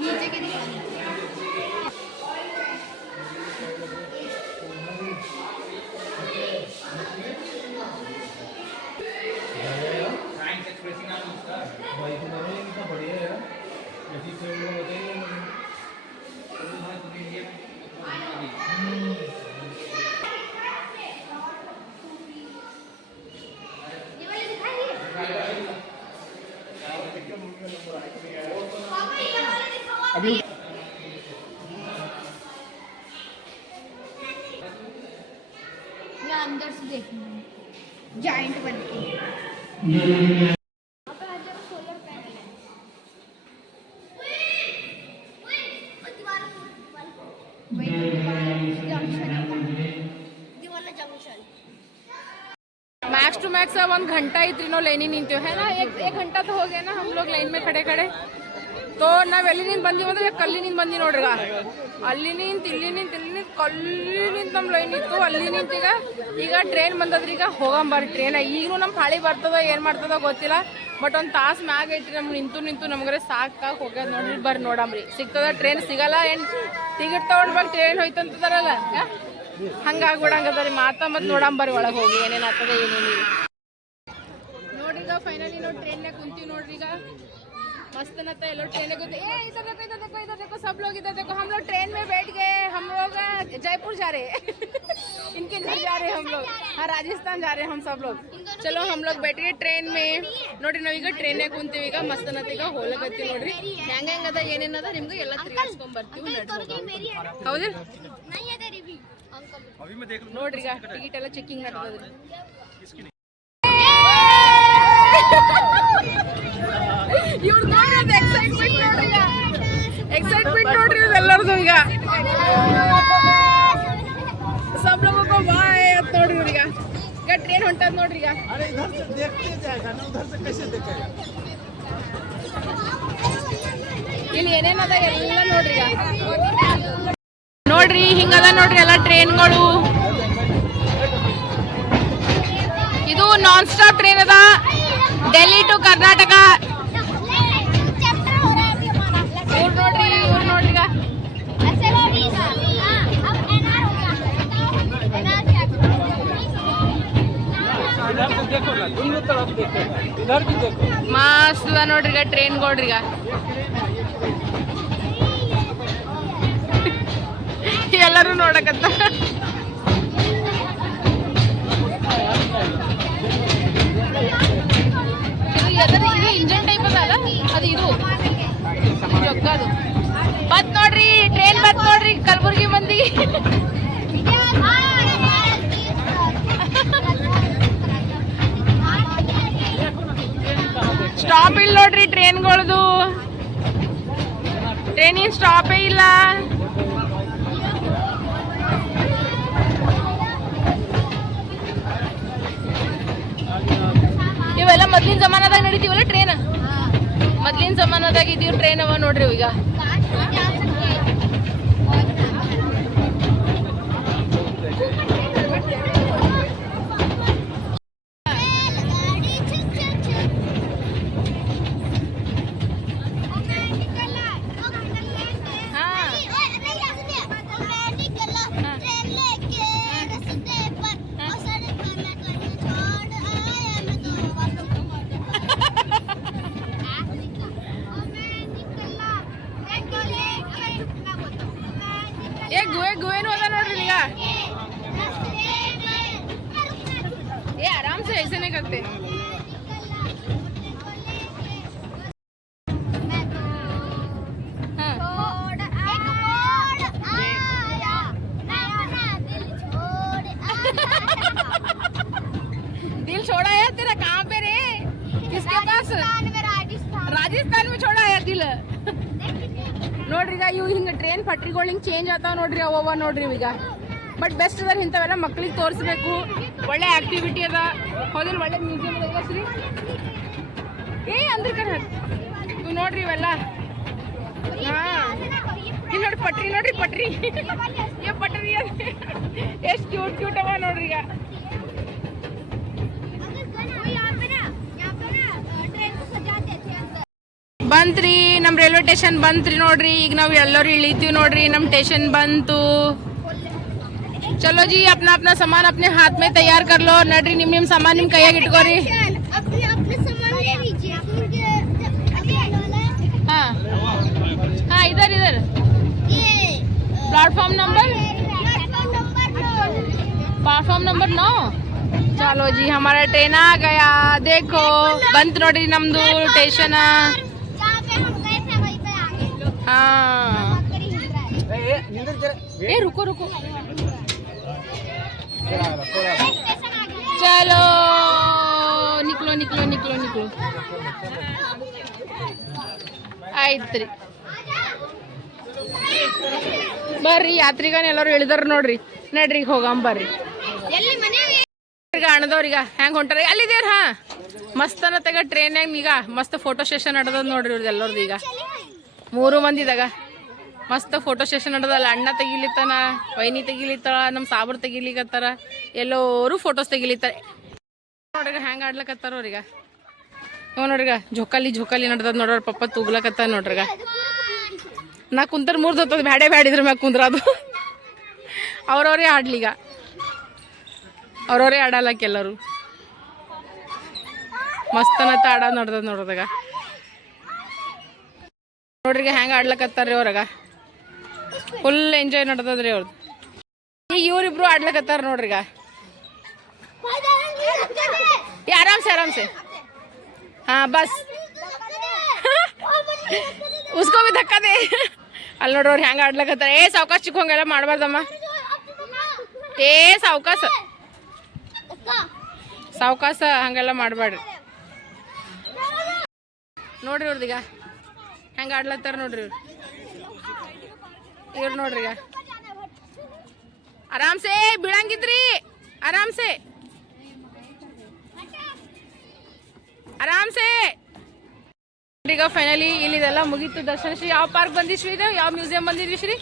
B: নিজেকে
A: मैक्स टू मैक्स अब ಒಂದು घंटा ಐತ್ರಿ ನಾವು ಲೈನಿಗೆ ನಿಂತೀವಿ है ना एक एक घंटा तो हो गया ना हम लोग लाइन में खड़े खड़े तो ನಾವ್ ಎಲ್ಲಿನಿಂದ ಬಂದೀವಿ ಅಂದ್ರೆ ಈಗ ಕಲ್ಲಿನಿಂದ ಬಂದಿ ನೋಡ್ರಿ ಈಗ ಅಲ್ಲಿ ನಿಂತ ಇಲ್ಲಿ ನಿಂತ ಇಲ್ಲಿ ನಿಂತ ಕಲ್ಲಿ ನಿಂತ ನಮ್ಮ ಲೈನ್ ಇತ್ತು ಅಲ್ಲಿ ನಿಂತ ಈಗ ಈಗ ಟ್ರೈನ್ ಬಂದದ್ರಿ ಈಗ ಹೋಗಂಬರ್ರಿ ಟ್ರೈನ್ ಈಗಲೂ ನಮ್ಮ ಹಾಳಿ ಬರ್ತದ ಏನ್ ಮಾಡ್ತದ ಗೊತ್ತಿಲ್ಲ ಬಟ್ ಒಂದ್ ತಾಸ್ ಮ್ಯಾಗ ಐತ್ರಿ ನಮ್ಗೆ ನಿಂತು ನಿಂತು ನಮ್ಗರೆ ಸಾಕಾಗಿ ಹೋಗ್ಯದ ನೋಡ್ರಿ ಬರ್ರಿ ನೋಡಮ್ರಿ ಸಿಗ್ತದ ಟ್ರೈನ್ ಸಿಗಲ್ಲ ಏನ್ ಟಿಕೆಟ್ ತಗೊಂಡ್ ಬರ್ರಿ ಟ್ರೈನ್ ಹೋಯ್ತಂತದಾರಲ್ಲ ಹಂಗಾಗ್ಬಿಡಂಗದ ರೀ ಮಾತಾ ಮತ್ತೆ ನೋಡಂಬರ್ರಿ ಒಳಗೆ ಹೋಗಿ ಏನೇನ್ ಆಗ್ತದ ಏನೇನಿಲ್ಲ ನೋಡ್ರಿ ಈಗ ಫೈನಲಿ ನಾವು ಟ್ರೈನ್ಯಾಗ ಕುಂತೀವಿ ನೋಡ್ರಿ ಈಗ मस्त नता ये लोग ट्रेन को ए इधर देखो इधर देखो इधर देखो सब लोग इधर देखो हम लोग ट्रेन में बैठ गए हम लोग अ, जयपुर जा रहे हैं इनके घर जा रहे हैं हम लोग हाँ राजस्थान जा रहे हैं हम सब लोग चलो हम लोग बैठ गए ट्रेन में ನೋಡ್ರಿ ನಾವೀಗ ಟ್ರೈನ್ಯಾಗ ಕುಂತೀವಿ ಈಗ ಮಸ್ತ್ ನತ್ತೀಗ ಹೋಲಕತ್ತಿ ನೋಡ್ರಿ ಹೆಂಗ ಹೆಂಗದ ಏನೇನದ ನಿಮ್ಗೆ ಎಲ್ಲ ತಿರ್ಗಾಡ್ಸ್ಕೊಂಡ್ ಬರ್ತೀವಿ ನಡ್ರಿ ಹೌದಿಲ್ಲ ನೋಡ್ರಿ ಈಗ ಟಿಕೆಟ್ ಎಲ್ಲ ಚೆಕಿಂಗ್ ನಡ್ದದ್ರಿ ಇವ್ರು ನೋಡ್ರಿ ಎಕ್ಸೈಟ್ಮೆಂಟ್ ನೋಡ್ರಿ ಎಕ್ಸೈಟ್ಮೆಂಟ್ ನೋಡ್ರಿ ಎಲ್ಲರದು ಈಗ. ಸಂಭ್ರಮಕ್ಕ ಬಾಯ್ ಅಂತ ನೋಡ್ರಿ ಇವ್ರೀಗ ಈಗ. ಟ್ರೈನ್ ಹೊಂಟದ್ ನೋಡ್ರಿ ಈಗ. ಇಲ್ಲಿ ಏನೇನದ ಎಲ್ಲ ನೋಡ್ರಿ ಈಗ. ನೋಡ್ರಿ, ಹಿಂಗದ ನೋಡ್ರಿ ಎಲ್ಲ ಟ್ರೈನ್ಗಳು ಇದು ನಾನ್ ಸ್ಟಾಪ್ ಟ್ರೈನ್ ಅದ ಡೆಲ್ಲಿ ಟು ಕರ್ನಾಟಕ
B: ಮಸ್ತ್
A: ಇವ್ರು ನೋಡ್ರಿ ಈಗ ಅದ ಎಲ್ಲರೂ ನೋಡಕತ್ತ? ಇಂಜನ್ ಟೈಪ್ ಅದಲ್ಲ ಅದು ಇದು. ಅದು ಬತ್ ನೋಡ್ರಿ ಟ್ರೈನ್ ಬತ್ ನೋಡ್ರಿ, ಕಲಬುರ್ಗಿ ಮಂದಿ. ಸ್ಟಾಪ್ ಇಲ್ಲ ನೋಡ್ರಿ ಟ್ರೈನ್ಗಳದು ಟ್ರೈನಿನ ಸ್ಟಾಪೇ ಇಲ್ಲ ಇವೆಲ್ಲ ಮೊದ್ಲಿನ ಜಮಾನದಾಗ ನಡೀತೀವಲ್ಲ ಟ್ರೈನ್ ಮೊದ್ಲಿನ ಜಮಾನದಾಗ ಇದೀವಿ ಟ್ರೈನ್ ಅವ ನೋಡ್ರಿ ಈಗ. ನೋಡ್ರಿ ಈಗ ಇವು ಹಿಂಗೆ ಟ್ರೈನ್ ಪಟ್ರಿಗಳು ಹಿಂಗೆ ಚೇಂಜ್ ಆಗ್ತಾವ ನೋಡ್ರಿ ಅವವ ನೋಡ್ರಿ ಈಗ. ಬಟ್ ಬೆಸ್ಟ್ ಅದ ಇಂಥವೆಲ್ಲ ಮಕ್ಳಿಗೆ ತೋರಿಸ್ಬೇಕು. ಒಳ್ಳೆ ಆಕ್ಟಿವಿಟಿ ಅದ. ಹೋದ್ರೆ ಒಳ್ಳೆ ಮ್ಯೂಸಿಯಂ ಅದ ಏ ಅಂದ್ರ ಕಣ ಇವು ನೋಡ್ರಿ ಇವೆಲ್ಲ. ಹಾಂ. ಇಲ್ಲಿ ನೋಡಿ ಪಟ್ರಿ ನೋಡ್ರಿ ಪಟ್ರಿ. ಏ ಪಟ್ರಿ ಎಷ್ಟು ಕ್ಯೂಟ್ ಕ್ಯೂಟ್ ಅವ ನೋಡ್ರಿ ಈಗ. ಬಂತ್ರಿ. ನಮ್ಮ ರೈಲ್ವೆ ಸ್ಟೇಷನ್ ಬಂತ್ರಿ ನೋಡ್ರಿ ಈಗ ನಾವು ಎಲ್ಲರೂ ಇಳಿತೀವಿ ನೋಡ್ರಿ ನಮ್ಮ ಸ್ಟೇಷನ್ ಬಂತು ಚಲೋ ಜಿ ಅಪ್ನ ಅಪ್ನ ಸಾಮಾನ್ ಅಪ್ನೆ हाथ में तैयार कर लो ನಡ್ರಿ ನಿಮ್ ನಿಮ್ ಸಾಮಾನ್ ನಿಮ್ ಕೈಯಾಗ ಇಟ್ಕೋರಿ
B: अपने अपने सामान ले लीजिए क्योंकि अभी
A: ಹಾ ಹಾ इधर इधर
B: ये
A: platform number
B: platform number
A: platform number नौ चलो जी हमारा ट्रेन आ गया देखो ಬಂತ್ ನೋಡ್ರಿ ನಮ್ದು ಸ್ಟೇಷನ್ ए रुको रुको
B: स्टेशन आ गया
A: चलो निकलो निकलो निकलो निकलो ಆಯ್ತ್ರಿ ಬರ್ರಿ ಯಾತ್ರಿಗನ್ ಎಲ್ಲರೂ ಇಳಿದಾರ ನೋಡ್ರಿ ನಡ್ರಿ ಈಗ ಹೋಗಂ ಬರ್ರಿ
B: ಎಲ್ಲಿ ಮನೆ
A: ಈಗ ಅಣ್ಣದವ್ರೀಗ ಹೆಂಗ್ ಹೊಂಟಾರ ಅಲ್ಲಿದೇವ್ರ ಹಾ ಮಸ್ತ್ ಅನ್ನತ್ತಾಗ ಟ್ರೈನ್ಯಾಗ ಈಗ ಮಸ್ತ್ ಫೋಟೋ ಸೆಷನ್ ನಡೆದದ ನೋಡ್ರಿ ಇವ್ರದ್ದು ಎಲ್ಲರದ್ದು ಈಗ ಮೂರು ಮಂದಿದಾಗ ಮಸ್ತ್ ಫೋಟೋ ಸೆಷನ್ ನಡೆದಲ್ಲ. ಅಣ್ಣ ತೆಗಿಲಿತ್ತಾನ, ವೈನಿ ತೆಗಿಲಿತ್ತಾಳ ನಮ್ಮ ಸಾಬ್ರು ತೆಗಿಲಿಕತ್ತಾರ, ಎಲ್ಲರೂ ಫೋಟೋಸ್ ತೆಗಿಲಿತ್ತಾರೆ. ನೋಡ್ರಿ ಹೆಂಗ್ ಆಡ್ಲಕತ್ತಾರ ಅವ್ರೀಗ. ಹ್ಞೂ ನೋಡ್ರಿಗ, ಜೋಕಾಲಿ ಜೋಕಾಲಿ ನಡ್ದದ ನೋಡ್ರ ಪಪ್ಪ ತೂಗ್ಲಕತ್ತ ನೋಡ್ರಿಗ. ನಾ ಕುಂತರ ಮೂರ್ ಹೊತ್ತದ ಬ್ಯಾಡೆ ಬ್ಯಾಡಿದ್ರ ಮ್ಯಾಗ ಕುಂದ್ರ ಅದು ಅವ್ರವ್ರೇ ಆಡ್ಲೀಗ. ಅವ್ರವ್ರೇ ಆಡಲಕ್ಕ ಎಲ್ಲರೂ ಮಸ್ತನತ್ತ ಆಡೋದು ನೋಡ್ದದ ನೋಡ್ದಾಗ ನೋಡ್ರಿ ಹೆಂಗ ಆಡ್ಲಕತ್ತಾರ್ರಿ ಅವ್ರಾಗ. ಫುಲ್ ಎಂಜಾಯ್ ನಡ್ದದ್ರಿ ಅವ್ರದ್ದು ಈಗ ಇವ್ರಿಬ್ರು ಆಡ್ಲಕತ್ತಾರ ನೋಡ್ರಿಗ ಆರಾಮ್ಸೆ ಆರಾಮ್ಸೆ. ಹಾ, ಬಸ್. ಉಸ್ಕೋಬಿ ತಕ್ಕದೆ ಅಲ್ಲಿ ನೋಡ್ರಿ ಅವ್ರು ಹೆಂಗ ಆಡ್ಲಕತ್ತಾರ. ಏ ಸಾವ್ಕಾಶ ಚಿಕ್ಕಂಗೆಲ್ಲ ಮಾಡ್ಬಾರ್ದಮ್ಮ. ಏ ಸಾವಕಾಶ ಸಾವಕಾಶ ಹಂಗೆಲ್ಲ ಮಾಡಬೇಡ್ರಿ ನೋಡ್ರಿ ಇವ್ರದೀಗ ಹೆಂಗ ಆಡ್ಲತ್ತಾರ ನೋಡ್ರಿ ಇವ್ರು? ಇವ್ರು ನೋಡ್ರಿ ಈಗ. ಆರಾಮ್ಸೆ ಬೀಳಂಗಿದ್ರಿ? ಆರಾಮ್ಸೆ. ಆರಾಮ್ಸೆ. ಈಗ ಫೈನಲಿ ಇಲ್ಲಿದೆಲ್ಲ ಮುಗೀತು ದರ್ಶನ. ಶ್ರೀ ಯಾವ ಪಾರ್ಕ್ ಬಂದಿದ್ವಿ ನಾವು ಯಾವ ಮ್ಯೂಸಿಯಂ ಬಂದಿದ್ವಿ ಶ್ರೀ?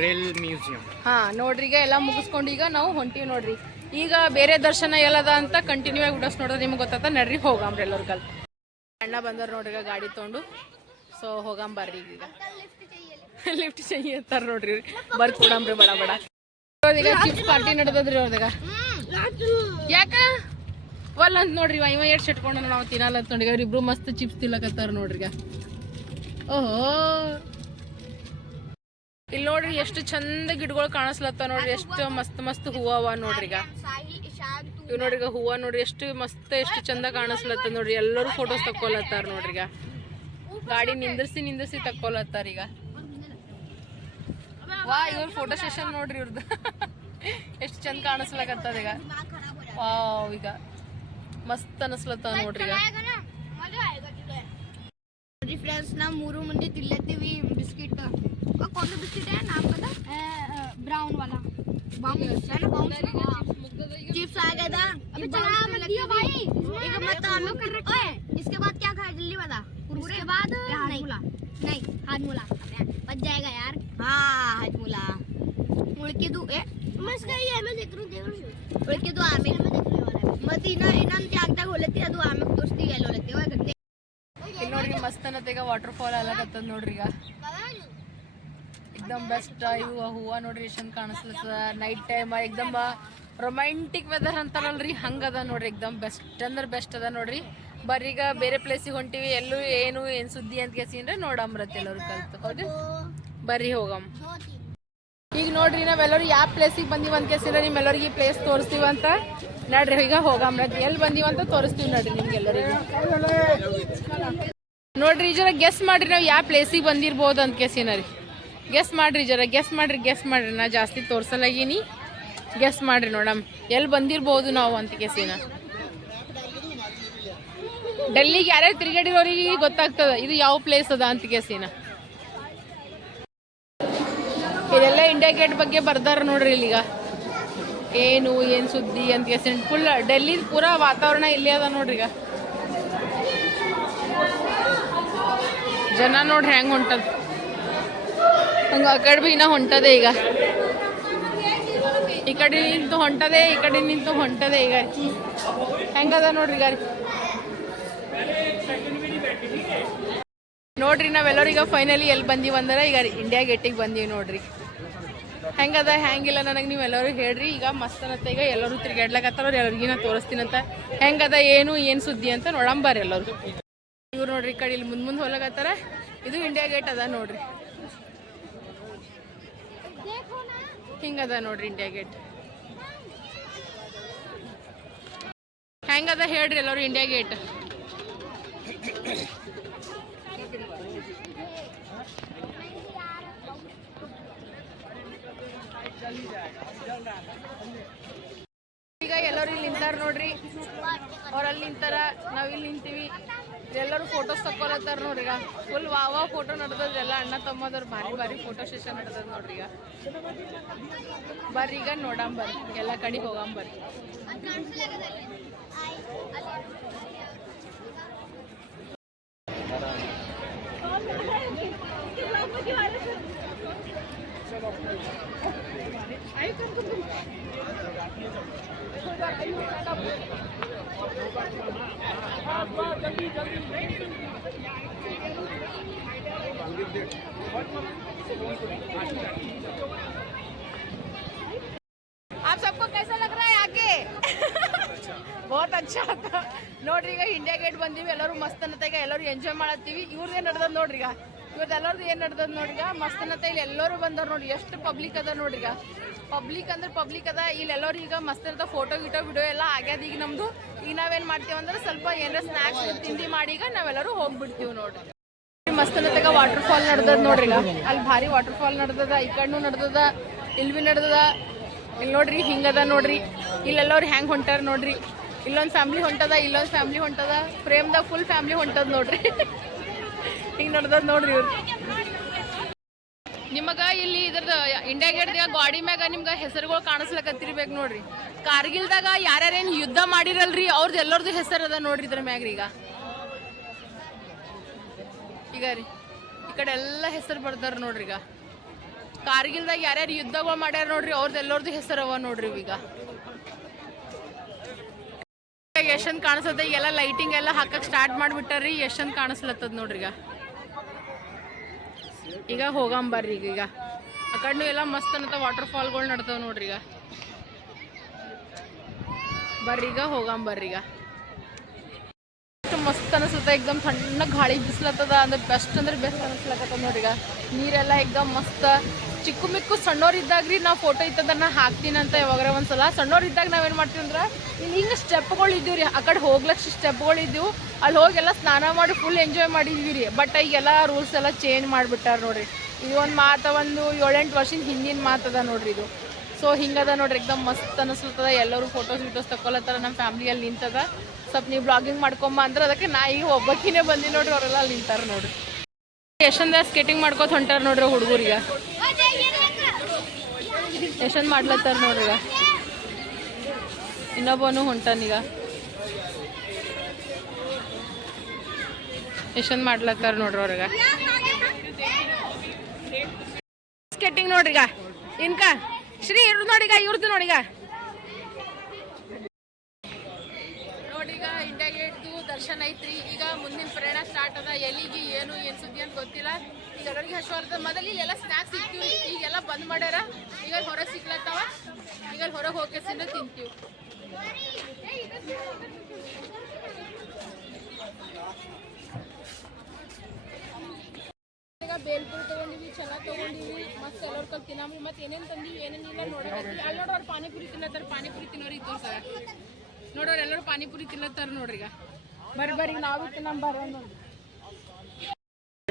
C: ರೇಲ್ ಮ್ಯೂಸಿಯಂ
A: ಹಾ ನೋಡ್ರಿ ಈಗ ಎಲ್ಲ ಮುಗಿಸ್ಕೊಂಡು ಈಗ ನಾವು ಹೊಂಟಿವಿ ನೋಡ್ರಿ. ಈಗ ಬೇರೆ ದರ್ಶನ ಎಲ್ಲದ ಅಂತ ಕಂಟಿನ್ಯೂ ಆಗಿ ವಿಡಿಯೋಸ್ ನೋಡೋದು ನಿಮ್ಗೆ ಗೊತ್ತಾತ? ನಡ್ರಿ ಹೋಗಾಮ್ರಿ ಎಲ್ಲರ ಕಲ್ ಅಣ್ಣ ಬಂದವ್ರು ನೋಡ್ರಿ ಈಗ ಗಾಡಿ ತೊಗೊಂಡು. ಸೊ ಹೋಗಂಬರ್ರಿ ಈಗ. ಲಿಫ್ಟ್ ಚೈ ಅಂತಾರ ನೋಡ್ರಿ ಬರ್ ಕೊಡಂಬ್ರಿ ಬಡ ಬಡ. ಈಗ ಚಿಪ್ಸ್ ಪಾರ್ಟಿ ನಡೆದದ್ರಿ ಅವ್ರದಾಗ ಯಾಕ? ಒಲ್ಲ ಅಂತ ನೋಡ್ರಿ ಇವ ಎಷ್ಟು ಇಟ್ಕೊಂಡು ನಾವು ತಿನ್ನಲ್ಲ ಅಂತ ನೋಡಿ ಅವ್ರಿಬ್ರು ಮಸ್ತ್ ಚಿಪ್ಸ್ ತಿನ್ನಕತ್ತಾರ ನೋಡ್ರಿ ಓಹೋ. ಇಲ್ಲಿ ನೋಡ್ರಿ ಎಷ್ಟು ಚಂದ ಗಿಡಗಳು ಕಾಣಿಸ್ಲತ್ತ ನೋಡ್ರಿ. ಎಷ್ಟು ಮಸ್ತ್ ಮಸ್ತ್ ಹೂವ ಅವ ನೋಡ್ರಿ ಈಗ. ಇವ್ ನೋಡ್ರಿ ಈಗ ಹೂವ ನೋಡ್ರಿ ಎಷ್ಟು ಮಸ್ತ್ ಎಷ್ಟು ಚಂದ ಕಾಣಿಸ್ಲತ್ತ ನೋಡ್ರಿ. ಎಲ್ಲರೂ ಫೋಟೋಸ್ ತಕ್ಕೊಲತ್ತಾರ ನೋಡ್ರಿ ಈಗ. ಗಾಡಿ ನಿಂದ್ರಿಸಿ ನಿಂದ್ರಿಸಿ ತಕ್ಕೊಲತ್ತಾರ ಈಗ. ವಾ ಇವ್ರ ಫೋಟೋ ಸೆಷನ್ ನೋಡ್ರಿ ಇವ್ರದ್ದು ಎಷ್ಟು ಚಂದ ಕಾಣಿಸ್ಲಕತ್ತದ ಈಗ. ವಾವ್ ಈಗ. ಮಸ್ತ್ ಅನಿಸ್ಲತ್ತ ನೋಡ್ರಿ ಈಗ.
B: ಫ್ರೆಂಡ್ಸ್ ನಾವು ಮೂರು ಮಂದಿ ತಿಲ್ಲತ್ತೀವಿ biscuit. Biscuit brown Vala. Biscuit है नाम पता ब्राउन वाला चिप्स आ गया था अबे चला मत दियो भाई एक मत हम लोग ओए इसके बाद क्या खाए जल्दी बता उसके बाद नहीं नहीं हाजमूला बच जाएगा यार हाँ हाजमूला उड़के दू ए मैं इसका ये मैं देख रहा हूं देख रहा हूं उड़के दू आमे मत इना इना ಜಾಗದಾಗ ಹೊಲತ್ತಿ ಅದು ಆಮೇಲೆ ತೋರಿಸ್ತೀವಿ ಎಲ್ಲಿ ಹೊಲತ್ತಿ ಹೋಗಿ ಗಂಟೆ
A: ಇಲ್ಲಿ ನೋಡ್ರಿ ಮಸ್ತ್ ಅನ್ನತ್ತೆ ಈಗ ವಾಟರ್ ಫಾಲ್ ಆಗತ್ತದ ನೋಡ್ರಿ ಈಗ ಎಕ್ದಮ್ ಬೆಸ್ಟ್ ಇವು ಹೂವ ನೋಡ್ರಿ ಎಷ್ಟು ಚಂದ ನೈಟ್ ಟೈಮ್ ಎಕ್ದಮ್ ರೊಮ್ಯಾಂಟಿಕ್ ವೆದರ್ ಅಂತಾರಲ್ರಿ, ಹಂಗದ ನೋಡ್ರಿ ಎಕ್ದಮ್ ಬೆಸ್ಟ್. ಅಂದ್ರೆ ಬೆಸ್ಟ್ ಅದ ನೋಡ್ರಿ. ಬರೀಗ ಬೇರೆ ಪ್ಲೇಸಿಗೆ ಹೊಂಟಿವಿ, ಎಲ್ಲೂ ಏನು ಏನು ಸುದ್ದಿ ಅಂತ ಕೇಸಿಂದ್ರೆ ನೋಡಮ್ರತ್ತೆ ಎಲ್ಲರೂ ಕಲ್ತು, ಹೌದು? ಬರ್ರಿ ಹೋಗಮ್. ಈಗ ನೋಡ್ರಿ ನಾವೆಲ್ಲರೂ ಯಾವ ಪ್ಲೇಸಿಗೆ ಬಂದಿವಿ ಅಂತ ಕೇಸಿದ್ರೆ ನಿಮ್ಮೆಲ್ಲರಿಗೆ ಈ ಪ್ಲೇಸ್ ತೋರಿಸ್ತೀವಿ ಅಂತ. ನಡ್ರಿ, ಈಗ ಹೋಗಮ್ರತ್ತೆ ಎಲ್ಲಿ ಬಂದೀವಿ ಅಂತ ತೋರಿಸ್ತೀವಿ ನೋಡ್ರಿ ನಿಮ್ಗೆಲ್ಲರಿಗೂ. ನೋಡ್ರಿ ಈ ಜನ ಗೆಸ್ ಮಾಡ್ರಿ ನಾವು ಯಾವ ಪ್ಲೇಸಿಗೆ ಬಂದಿರ್ಬೋದು ಅಂತ ಕೇಸಿನ ರೀ ಗೆಸ್ ಮಾಡ್ರಿ ಜರ ಗೆಸ್ ಮಾಡ್ರಿ ಗೆಸ್ ಮಾಡ್ರಿ. ನಾ ಜಾಸ್ತಿ ತೋರ್ಸಲಾಗೀನಿ. ಗೆಸ್ ಮಾಡ್ರಿ ನೋಡಮ್. ಎಲ್ಲಿ ಬಂದಿರ್ಬೋದು ನಾವು ಅಂತ ಗೆಸಿನ ಡೆಲ್ಲಿಗೆ ಯಾರ್ಯಾರು ತಿರುಗಾಡಿರೋರಿಗೆ ಗೊತ್ತಾಗ್ತದ. ಇದು ಯಾವ ಪ್ಲೇಸ್ ಅದ ಅಂತ ಗೆಸಿನ ಇದೆಲ್ಲ ಇಂಡಿಯಾ ಗೇಟ್ ಬಗ್ಗೆ ಬರ್ದಾರ ನೋಡ್ರಿ ಇಲ್ಲಿಗ. ಏನು ಏನು ಸುದ್ದಿ ಅಂತ ಫುಲ್ ಡೆಲ್ಲಿ ಪೂರಾ ವಾತಾವರಣ ಇಲ್ಲೇ ಅದ ನೋಡ್ರಿ ಈಗ. ಜನ ನೋಡ್ರಿ ಹೆಂಗ್ ಹೊಂಟದ. ಹಂಗ ಆ ಕಡೆ ಭೀ ಹೊಂಟದೆ ಈಗ. ಈ ಕಡೆ ನಿಂತು ಹೊಂಟದೆ, ಈ ಕಡೆ ನಿಂತು ಹೊಂಟದೆ ಈಗ. ಹೆಂಗದ ನೋಡ್ರಿ ಗಾರಿ? ನೋಡ್ರಿ ನಾವೆಲ್ಲರೂ ಈಗ ಫೈನಲಿ ಎಲ್ಲಿ ಬಂದೀವಿ ಅಂದ್ರೆ ಈಗ ಇಂಡಿಯಾ ಗೇಟಿಗೆ ಬಂದೀವಿ ನೋಡ್ರಿ. ಹೆಂಗದ, ಹೆಂಗಿಲ್ಲ ನನಗೆ ನೀವು ಎಲ್ಲರೂ ಹೇಳ್ರಿ. ಈಗ ಮಸ್ತ್ ಅನ್ನತ್ತೆ ಈಗ ಎಲ್ಲರೂ ತಿರ್ಗಾಡ್ಲಕತ್ತಾರ ಎಲ್ಲರಿಗೂ ನಾ ತೋರಿಸ್ತೀನಂತ ಹೆಂಗದ, ಏನು ಏನು ಸುದ್ದಿ ಅಂತ ನೋಡಂಬಾರಿ ಎಲ್ಲರೂ. ಇವ್ರು ನೋಡ್ರಿ ಈ ಕಡೆ ಇಲ್ಲಿ ಮುಂದೆ ಮುಂದೆ ಹೋಗ್ಲಕತ್ತಾರ. ಇದು ಇಂಡಿಯಾ ಗೇಟ್ ಅದ ನೋಡ್ರಿ. ಹಿಂಗದ ನೋಡ್ರಿ ಇಂಡಿಯಾ ಗೇಟ್ ಹೆಂಗದ ಹೇಳ್ರಿ ಎಲ್ಲರೂ ಇಂಡಿಯಾ ಗೇಟ್ ಈಗ ಎಲ್ಲರೂ ಇಲ್ಲಿ ನಿಂತಾರ ನೋಡ್ರಿ. ಅವ್ರಲ್ಲಿ ನಿಂತಾರ, ನಾವ್ ಇಲ್ಲಿ ನಿಂತೀವಿ. ಎಲ್ಲರೂ ಫೋಟೋಸ್ ತಕೊಳತ್ತಾರ ನೋಡ್ರಿ ಈಗ ಫುಲ್ ವಾವ ಫೋಟೋ ನಡೆದದ ಎಲ್ಲ ಅಣ್ಣ ತಮ್ಮದವ್ರು ಭಾರಿ ಭಾರಿ ಫೋಟೋ ಸೆಷನ್ ನಡೆದದ ನೋಡ್ರಿ ಈಗ ಬರ್ರಿ ಈಗ ನೋಡಾಂ ಬರ್ರಿ ಎಲ್ಲ ಕಡೆ ಹೋಗಾಂ आप सबको कैसा लग रहा है आके बहुत अच्छा आता ನೋಡ್ರಿ ಈಗ ಇಂಡಿಯಾ ಗೇಟ್ ಬಂದೀವಿ ಎಲ್ಲರೂ ಮಸ್ತ್ ಅನ್ನತ್ತ ಈಗ ಎಲ್ಲರೂ ಎಂಜಾಯ್ ಮಾಡತ್ತೀವಿ ಇವ್ರದ್ದು ಏನು ನಡ್ದದ ನೋಡ್ರಿ ಈಗ ಇವ್ರದ್ದು ಎಲ್ಲರದ್ದು ಏನು ನಡ್ದದ ನೋಡ್ರಿ ಮಸ್ತನತ್ತ ಇಲ್ಲಿ ಎಲ್ಲರೂ ಬಂದವ್ರು ನೋಡಿ, ಎಷ್ಟು ಪಬ್ಲಿಕ್ ಅದ ನೋಡ್ರಿ ಪಬ್ಲಿಕ್ ಅಂದ್ರೆ ಪಬ್ಲಿಕ್ ಅದ, ಇಲ್ಲಿ ಎಲ್ಲರೂ ಈಗ ಮಸ್ತ್ ಇರ್ತಾವ ಫೋಟೋ ಗಿಟೋ ವಿಡಿಯೋ ಎಲ್ಲ ಆಗ್ಯದ ಈಗ ನಮ್ದು. ಈಗ ನಾವೇನ್ ಮಾಡ್ತೀವಿ ಅಂದ್ರೆ ಸ್ವಲ್ಪ ಏನಾರ ಸ್ನಾಕ್ಸ್ ತಿಂಡಿ ಮಾಡಿ ಈಗ ನಾವೆಲ್ಲರೂ ಹೋಗ್ಬಿಡ್ತೀವಿ ನೋಡ್ರಿ ಮಸ್ತ್ ಅನ್ನತ್ತಾಗ ವಾಟರ್ ಫಾಲ್ ನಡ್ದದ ನೋಡ್ರಿ ಅಲ್ಲಿ ಭಾರಿ ವಾಟರ್ ಫಾಲ್ ನಡ್ದದ, ಈ ಕಣ್ಣು ನಡ್ದದ ಇಲ್ಲಿ ಭೀ ನಡ್ದದ. ಇಲ್ಲಿ ನೋಡ್ರಿ ಹಿಂಗದ ನೋಡ್ರಿ. ಇಲ್ಲೆಲ್ಲವ್ರು ಹ್ಯಾಂಗ್ ಹೊಂಟಾರ ನೋಡ್ರಿ. ಇಲ್ಲೊಂದು ಫ್ಯಾಮ್ಲಿ ಹೊಂಟದ, ಇಲ್ಲೊಂದು ಫ್ಯಾಮ್ಲಿ ಹೊಂಟದ. ಫ್ರೇಮ್ದಾಗ ಫುಲ್ ಫ್ಯಾಮ್ಲಿ ಹೊಂಟದ ನೋಡ್ರಿ. ಹಿಂಗ್ ನೋಡ್ರಿ ನಿಮಗ ಇಲ್ಲಿ ಇದ್ರದ ಇಂಡಿಯಾ ಗೇಟ್ ಗಾಡಿ ಮ್ಯಾಗ ನಿಮ್ಗೆ ಹೆಸರುಗಳು ಕಾಣಿಸ್ಲಕತ್ತಿರ್ಬೇಕು ನೋಡ್ರಿ. ಕಾರ್ಗಿಲ್ದಾಗ ಯಾರ್ಯಾರೇನು ಯುದ್ಧ ಮಾಡಿರಲ್ರಿ ಅವ್ರದ್ದು ಎಲ್ಲರದ್ದು ಹೆಸರು ಅದ ನೋಡ್ರಿ ಇದ್ರ ಮ್ಯಾಗ್ರಿ ಈಗ. ಈಗ ರೀ, ಈ ಕಡೆ ಎಲ್ಲ ಹೆಸರು ಬರ್ತಾರ ನೋಡ್ರಿ ಈಗ. ಕಾರ್ಗಿಲ್ದಾಗ ಯಾರ್ಯಾರು ಯುದ್ಧಗಳು ಮಾಡ್ಯಾರ ನೋಡ್ರಿ ಅವ್ರದ್ದು ಎಲ್ಲರದ್ದು ಹೆಸರು ಅವ ನೋಡ್ರಿ ಈಗ. ಯಶಂತ್ ಕಾಣಿಸ್ತದ ಈಗೆಲ್ಲ ಲೈಟಿಂಗ್ ಎಲ್ಲ ಹಾಕಕ್ ಸ್ಟಾರ್ಟ್ ಮಾಡ್ಬಿಟ್ಟಾರ್ರಿ ಯಶಂತ್ ಕಾಣಿಸ್ಲತ್ತದ ನೋಡ್ರಿ ಈಗ. ಈಗ ಹೋಗಂಬರ್ರಿ ಈಗ ಈಗ. ಆ ಕಣ್ಣು ಎಲ್ಲ ಮಸ್ತ್ ಅನ್ನತ್ತ ವಾಟರ್ ಫಾಲ್ಗಳು ನಡ್ತಾವ ನೋಡ್ರಿ ಈಗ. ಬರ್ರಿ ಈಗ ಹೋಗಂಬರ್ರಿ ಈಗ. ಎಷ್ಟು ಮಸ್ತ್ ಅನಿಸುತ್ತೆ ಎಕ್ದಮ್ ಸಣ್ಣ ಗಾಳಿ ಬಿಸಿಲತ್ತದ, ಅಂದ್ರೆ ಬೆಸ್ಟ್ ಅಂದ್ರೆ ಬೆಸ್ಟ್ ಅನಿಸ್ಲಕತ್ತದ ನೋಡ್ರಿ ಈಗ. ನೀರೆಲ್ಲ ಎಕ್ದಮ್ ಮಸ್ತ್. ಚಿಕ್ಕ ಮಿಕ್ಕು ಸಣ್ಣವ್ರಿದ್ದಾಗ್ರಿ ನಾವು ಫೋಟೋ ಇತ್ತದನ್ನ ಹಾಕ್ತೀನಿ ಅಂತ ಯಾವಾಗ್ರ ಒಂದ್ಸಲ. ಸಣ್ಣವ್ರಿದ್ದಾಗ ನಾವೇನು ಮಾಡ್ತೀವಿ ಅಂದ್ರೆ ಇಲ್ಲಿ ಹಿಂಗೆ ಸ್ಟೆಪ್ಗಳು ಇದ್ದೀವಿ ರೀ. ಆ ಕಡೆ ಹೋಗ್ಲಕ್ಷ ಸ್ಟೆಪ್ಗಳು ಇದ್ದೀವಿ. ಅಲ್ಲಿ ಹೋಗಿ ಎಲ್ಲ ಸ್ನಾನ ಮಾಡಿ ಫುಲ್ ಎಂಜಾಯ್ ಮಾಡಿದ್ವಿ ರೀ. ಬಟ್ ಈಗೆಲ್ಲ ರೂಲ್ಸ್ ಎಲ್ಲ ಚೇಂಜ್ ಮಾಡಿಬಿಟ್ಟಾರ ನೋಡ್ರಿ. ಇದು ಒಂದು ಮಾತ ಒಂದು ಏಳೆಂಟು ವರ್ಷದ ಹಿಂದಿನ ಮಾತದ ನೋಡ್ರಿ ಇದು. ಸೊ ಹಿಂಗದ ನೋಡ್ರಿ. ಎಕ್ದಮ್ ಮಸ್ತ್ ಅನಿಸ್ಲತ್ತದ. ಎಲ್ಲರೂ ಫೋಟೋಸ್ ವೀಟೋಸ್ ತಕೊಳತ್ತಾರ ನಮ್ಮ ಫ್ಯಾಮಿಲಿಯಲ್ಲಿ ನಿಂತದ. ಸ್ವಲ್ಪ ನೀವು ಬ್ಲಾಗಿಂಗ್ ಮಾಡ್ಕೊಂಬ ಅಂದ್ರೆ ಅದಕ್ಕೆ ನಾ ಈಗ ಒಬ್ಬಕ್ಕಿನೇ ಬಂದಿ ನೋಡ್ರಿ, ಅವರೆಲ್ಲ ಅಲ್ಲಿ ನಿಂತಾರ ನೋಡ್ರಿ. ಯಶಂದ ಸ್ಕೇಟಿಂಗ್ ಮಾಡ್ಕೋತ ಹೊಂಟಾರ ನೋಡ್ರಿ ಹುಡುಗರಿಗೆ ಯಶಂದ್ ಮಾಡ್ಲತ್ತಾರ ನೋಡ್ರಿ ಈಗ. ಇನ್ನೊಬ್ಬನು ಹೊಂಟಾನೀಗ ಎಷ್ಟೊಂದು ಮಾಡ್ಲತ್ತಾರ ನೋಡ್ರಿ ಅವ್ರಿಗೆ ಸ್ಕೇಟಿಂಗ್ ನೋಡ್ರಿಗ ಇನ್ಕ? ಶ್ರೀ ಇರ್ದು ನೋಡಿಗ ಇವ್ರದ್ದು ನೋಡಿಗ ನೋಡಿಗ ಇಂಡಿಯಾ ಗೇಟ್ದು ದರ್ಶನ ಐತ್ರಿ. ಈಗ ಮುಂದಿನ ಪ್ರಯಾಣ ಸ್ಟಾರ್ಟ್ ಅದ. ಎಲ್ಲಿಗೆ ಏನು ಏನು ಸುದ್ದಿ ಅಂತ ಗೊತ್ತಿಲ್ಲ. ಈಗ ಎಲ್ಲರಿಗೆ ಹಸು ಆಗ್ತದ ಮೊದಲು ಇಲ್ಲೆಲ್ಲ ಸ್ನ್ಯಾಕ್ಸ್ ಸಿಗ್ತೀವಿ ಈಗೆಲ್ಲ ಬಂದ್ ಮಾಡ್ಯಾರ. ಈಗ ಹೊರಗೆ ಸಿಗ್ಲತ್ತಾವ. ಈಗ ಹೊರಗೆ ಹೋಗಿ ತಿಂತೀವಿ. ಬೇಲ್ಪುರಿ ತಗೊಂಡಿವಿ ಚೆನ್ನಾಗಿ ತಗೊಂಡಿವಿ. ಮತ್ತೆ ಎಲ್ಲರ ಕಲ್ ತಿನ್ನಮ್ರಿ ಮತ್ತೆ ಏನೇನು ತಂದಿವಿ ಏನೇನಿಲ್ಲ ನೋಡಕತ್ತಿ ಅಲ್ಲಿ ನೋಡೋರು ಪಾನಿಪುರಿ ತಿನ್ನತ್ತಾರ, ಪಾನಿಪುರಿ ತಿನ್ನೋರು ಇತ್ತು ಸರ್. ನೋಡೋರು ಎಲ್ಲರೂ ಪಾನಿಪುರಿ ತಿನ್ನತ್ತಾರ ನೋಡ್ರಿ ಈಗ ಬರ್ರಿ ನಾವು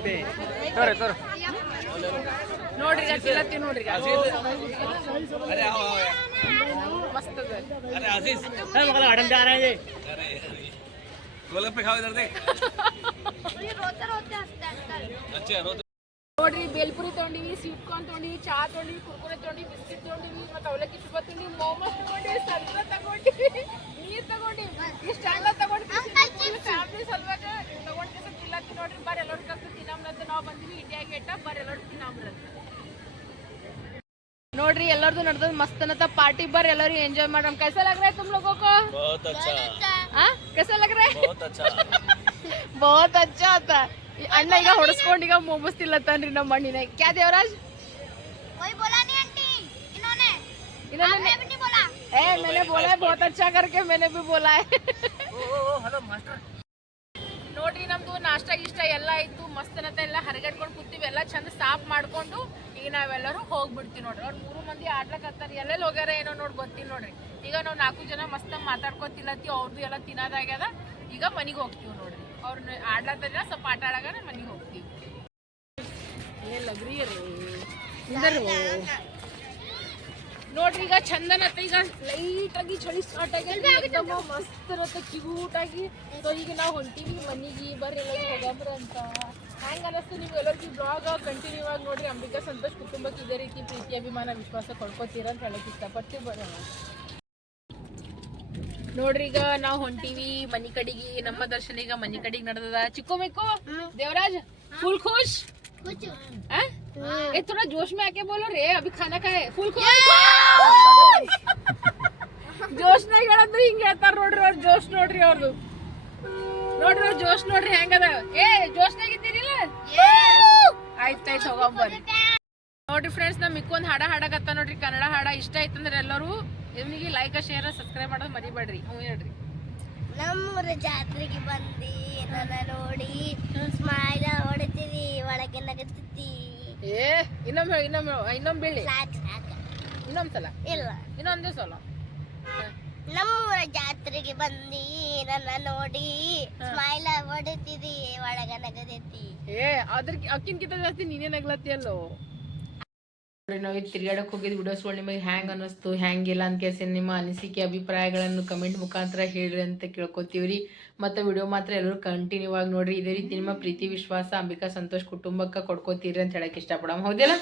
A: ತಿನ್ನಮ್ ಬರ್ರ ನೋಡ್ರಿ ನೋಡ್ರಿ ಈಗ ತಿನ್ನತ್ತೀವಿ ನೋಡ್ರಿ ಈಗ ಮಸ್ತ್ ಅದ
C: गोलगप्पे खाओ इधर देख
B: रोते रोते हंसते आजकल
C: अच्छे रोज
A: ನೋಡ್ರಿ ಬೇಲ್ಪುರಿ ತೊಗೊಂಡಿವಿ ಸ್ವೀಟ್ ಕಾರ್ನ್ ತೊಗೊಂಡಿವಿ ಚಾ ತೊಗೊಂಡಿವಿ ಕುರ್ಕುರೆ ತೊಗೊಂಡಿವಿ ಬಿಸ್ಕಿಟ್ ತೊಗೊಂಡಿವಿ ಮತ್ತೆ ಅವಲಕ್ಕಿ ಶುಭ ತೊಗೊಂಡಿವಿ ಮೋಮೋಸ್ ತಗೊಂಡಿವಿ ಸಂತ್ರ ತಗೊಂಡಿವಿ ನೀರ್ ತಗೊಂಡಿವಿ ಇಷ್ಟೆಲ್ಲ ತಗೊಂಡಿವಿ ಫ್ಯಾಮಿಲಿ ಸಲುವಾಗ ತಗೊಂಡ್ ಕೆಲಸ ತಿಲ್ಲತ್ತಿ ನೋಡ್ರಿ ಬರ್ರಿ ಎಲ್ಲರೂ ನೋಡ್ರಿ ಎಲ್ಲರದು ನಡ್ದದ್ ಮಸ್ತ್ ಅನ್ನತ್ತ ಪಾರ್ಟಿ ಬರ್ರಿ ಎಲ್ಲರೂ ಎಂಜಾಯ್ ಮಾಡಮ್ कैसा लग रहा है तुम लोगों को
C: बहुत अच्छा
A: हाँ कैसा लग रहा है
C: बहुत अच्छा
A: बहुत अच्छा आता ಅಣ್ಣ ಈಗ ಹೊಡಸ್ಕೊಂಡ್ ಈಗ ಮೊಮೋಸ್ ತಿಲ್ಲತ್ತಾನ್ರಿ ನಮ್ಮ ಅಣ್ಣಿನ ಕ್ಯಾ ದೇವರಾಜ್
B: कोई बोला नहीं आंटी इन्होंने
A: इन्होंने
B: आपने भी नहीं बोला
A: ए मैंने बोला है बहुत अच्छा करके मैंने भी बोला है ನೋಡ್ರಿ ನಮ್ದು ನಾಷ್ಟ ಇಷ್ಟ ಎಲ್ಲ ಇತ್ತು ಮಸ್ತ್ ಅನ್ನತ್ತ ಎಲ್ಲ ಹರಗಡ್ಕೊಂಡು ಕೂತೀವಿ, ಎಲ್ಲ ಚಂದ ಸಾಫ್ ಮಾಡ್ಕೊಂಡು ಈಗ ನಾವೆಲ್ಲರೂ ಹೋಗ್ಬಿಡ್ತೀವಿ ನೋಡ್ರಿ. ಅವ್ರು ಮೂರು ಮಂದಿ ಆಡ್ಲಕತ್ತಾರ ಎಲ್ಲೆಲ್ಲಿ ಹೋಗ್ಯಾರ ಏನೋ ನೋಡಿ ಗೊತ್ತಿಲ್ಲ ನೋಡ್ರಿ. ಈಗ ನಾವು ನಾಲ್ಕು ಜನ ಮಸ್ತ್ ಮಾತಾಡ್ಕೊತಿಲ್ಲತ್ತಿ ಅವ್ರದ್ದು ಎಲ್ಲ ತಿನ್ನೋದಾಗ್ಯದ. ಈಗ ಮನೆಗೆ ಹೋಗ್ತೀವಿ ನೋಡ್ರಿ. ಅವ್ರನ್ನ ಆಡ್ಲತ್ತಾರ ಸ್ವಲ್ಪ ಆಟ ಆಡಾಗ ಮನೆಗೆ ಹೋಗ್ತೀವಿ. ಏ ಲಗ್ರಿ ನೋಡ್ರಿ ಈಗ ಚಂದನ ಈಗ ಲೈಟ್ ಆಗಿ ಚಳಿ ಸ್ಟಾರ್ಟ್ ಆಗಿ ಮಸ್ತ್ ಇರುತ್ತೆ ಕ್ಯೂಟ್ ಆಗಿ. ಸೊ ಈಗ ನಾವು ಹೊಂಟೀವಿ ಮನಿಗಿ ಬರ್ರಿ ಹೋಗಂಬ್ರ ಅಂತ. ಹ್ಯಾಂಗ ಅನಸ್ತು ನೀವು ಎಲ್ಲರಿಗೂ? ಬ್ಲಾಗ್ ಕಂಟಿನ್ಯೂ ಆಗಿ ನೋಡ್ರಿ. ಅಂಬಿಕಾ ಸಂತೋಷ್ ಕುಟುಂಬಕ್ಕೆ ಇದೇ ರೀತಿ ಪ್ರೀತಿ ಅಭಿಮಾನ ವಿಶ್ವಾಸ ಕೊಡ್ಕೋತೀರಾ ಅಂತ ಹೇಳಕ್ ಇಷ್ಟಪಡ್ತೀವಿ ಬರೋಣ ನೋಡ್ರಿ ಈಗ ನಾವು ಹೊಂಟೀವಿ ಮನಿ ಕಡೆಗೆ. ನಮ್ಮ ದರ್ಶನ ಈಗ ಮನಿ ಕಡೆಗೆ ನಡೆದದ. ಚಿಕ್ಕೋಬೇಕು ದೇವರಾಜ್ ಫುಲ್ ಖುಷ್? ए थोड़ा जोश में आके बोलो रे अभी खाना खाए फुल ಜೋಶ್ನಾಗ ಹೇಳಂದ್ರೆ ಹಿಂಗ ಹೇಳ್ತಾರ ನೋಡ್ರಿ ಅವ್ರ ಜೋಶ್ ನೋಡ್ರಿ ಅವ್ರದ್ದು ನೋಡ್ರಿ ಅವ್ರ ಜೋಶ್ ನೋಡ್ರಿ ಹೆಂಗದ ಏ ಜೋಶ್ನಾಗ ಇದ್ದೀರಿಲ್ಲ ಆಯ್ತಾಯ್ತು ಹೋಗಂಬರ್ರಿ ನೋಡ್ರಿ ಫ್ರೆಂಡ್ಸ್ ನಮ್ ಮಿಕ್ಕೊಂದ್ ಹಾಡ ಹಾಡಕತ್ತ ನೋಡ್ರಿ ಕನ್ನಡ ಹಾಡ ಇಷ್ಟ ಆಯ್ತಂದ್ರೆ ಎಲ್ಲರೂ ನಿಮಗೆ ಲೈಕ್ ಶೇರ್ ಸಬ್ಸ್ಕ್ರೈಬ್ ಮಾಡೋದು ಮರಿಬೇಡ್ರಿ ಹ್ಞೂ ಹೇಳ್ರಿ
B: ನಮ್ಮೂರ ಜಾತ್ರೆಗೆ ಬಂದಿ ನನ್ನ ನೋಡಿ ಸ್ಮೈಲ್ ಹೊಡಿತೀವಿ ಒಳಗೆ ನಗತ್ತಿ
A: ಏ ಇನ್ನೊಮ್ಮೆ ಇನ್ನೊಮ್ಮೆ ಇನ್ನೊಮ್ಮೆ ಬೀಳಿ ಇನ್ನೊಂದ್ ಸಲ.
B: ಇಲ್ಲ.
A: ಇನ್ನೊಂದೇ ಸಲ
B: ನಮ್ಮೂರ ಜಾತ್ರೆಗೆ ಬಂದಿ ನನ್ನ ನೋಡಿ ಸ್ಮೈಲ್ ಹೊಡಿತಿದಿ ಒಳಗ ನಗದೈತಿ.
A: ಏ ಅದ್ರ ಅಕ್ಕಿನ್ಕಿಂತ ಜಾಸ್ತಿ ನೀನೇ ನಗ್ಲತ್ತಿಯಲ್ಲೋ ನಾವು ಇದು ತಿರ್ಗಾಡಕ್ ಹೋಗಿದ್ ವಿಡಿಯೋಸ್ಗಳು ನಿಮಗೆ ಹ್ಯಾಂಗ್ ಅನ್ನಿಸ್ತು ಹ್ಯಾಂಗಿಲ್ಲ ಅಂತ ಕೇಸಿ ನಿಮ್ಮ ಅನಿಸಿಕೆ ಅಭಿಪ್ರಾಯಗಳನ್ನು ಕಮೆಂಟ್ ಮುಖಾಂತರ ಹೇಳ್ರಿ ಅಂತ ಕೇಳ್ಕೊತೀವ್ರಿ. ಮತ್ತು ವಿಡಿಯೋ ಮಾತ್ರ ಎಲ್ಲರೂ ಕಂಟಿನ್ಯೂ ಆಗಿ ನೋಡ್ರಿ. ಇದೇ ರೀತಿ ನಿಮ್ಮ ಪ್ರೀತಿ ವಿಶ್ವಾಸ ಅಂಬಿಕಾ ಸಂತೋಷ್ ಕುಟುಂಬಕ್ಕೆ ಕೊಡ್ಕೋತೀರಿ ಅಂತ ಹೇಳಕ್ಕೆ ಇಷ್ಟಪಡಮ್. ಹೌದಿಲ್ಲ?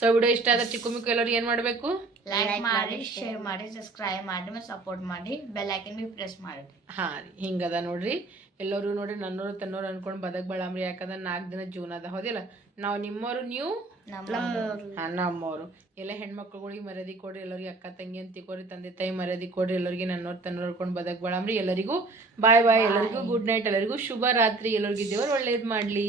A: ಸೊ ವಿಡಿಯೋ ಇಷ್ಟ ಆದ್ರೆ ಚಿಕ್ಕ ಮಿಕ್ಕು ಎಲ್ಲರೂ ಏನು ಮಾಡಬೇಕು?
D: ಲೈಕ್ ಮಾಡಿ ಶೇರ್ ಮಾಡಿ ಸಬ್ಸ್ಕ್ರೈಬ್ ಮಾಡಿ ಮತ್ತು ಸಪೋರ್ಟ್ ಮಾಡಿ. ಬೆಲ್ ಐಕನ್ ಬಿ ಪ್ರೆಸ್ ಮಾಡಿ.
A: ಹಾಂ ರೀ ಹಿಂಗದ ನೋಡ್ರಿ. ಎಲ್ಲರೂ ನೋಡ್ರಿ ನನ್ನೋರು ತನ್ನೋರು ಅನ್ಕೊಂಡು ಬದಕ್ ಬಳಾಮ್ರಿ ಯಾಕಂದ್ರೆ ನಾಲ್ಕು ದಿನ ಜೀವನ ಅದ. ಹೌದಿಲ್ಲ? ನಾವು ನಿಮ್ಮವರು ನೀವು
D: ನಮ್ಮವರು.
A: ಹಾಂ ನಮ್ಮವರು. ಎಲ್ಲ ಹೆಣ್ಮಕ್ಳುಗಳಿಗೆ ಮರ್ಯಾದಿ ಕೊಡ್ರಿ ಎಲ್ಲರಿಗೆ ಅಕ್ಕ ತಂಗಿ ಅಂತ ಕೊಡ್ರಿ ತಂದೆ ತಾಯಿ ಮರ್ಯಾದಿ ಕೊಡ್ರಿ ಎಲ್ಲರಿಗೆ ನನ್ನೋರ್ ತನ್ನೋರು ಅನ್ಕೊಂಡು ಬದಕ್ ಬಾಳಂಬ್ರಿ ಎಲ್ಲರಿಗೂ ಬಾಯ್ ಬಾಯ್ ಎಲ್ಲರಿಗೂ ಗುಡ್ ನೈಟ್ ಎಲ್ಲರಿಗೂ ಶುಭ ರಾತ್ರಿ ಎಲ್ಲರಿಗೂ ದೇವರು ಒಳ್ಳೇದು ಮಾಡಲಿ.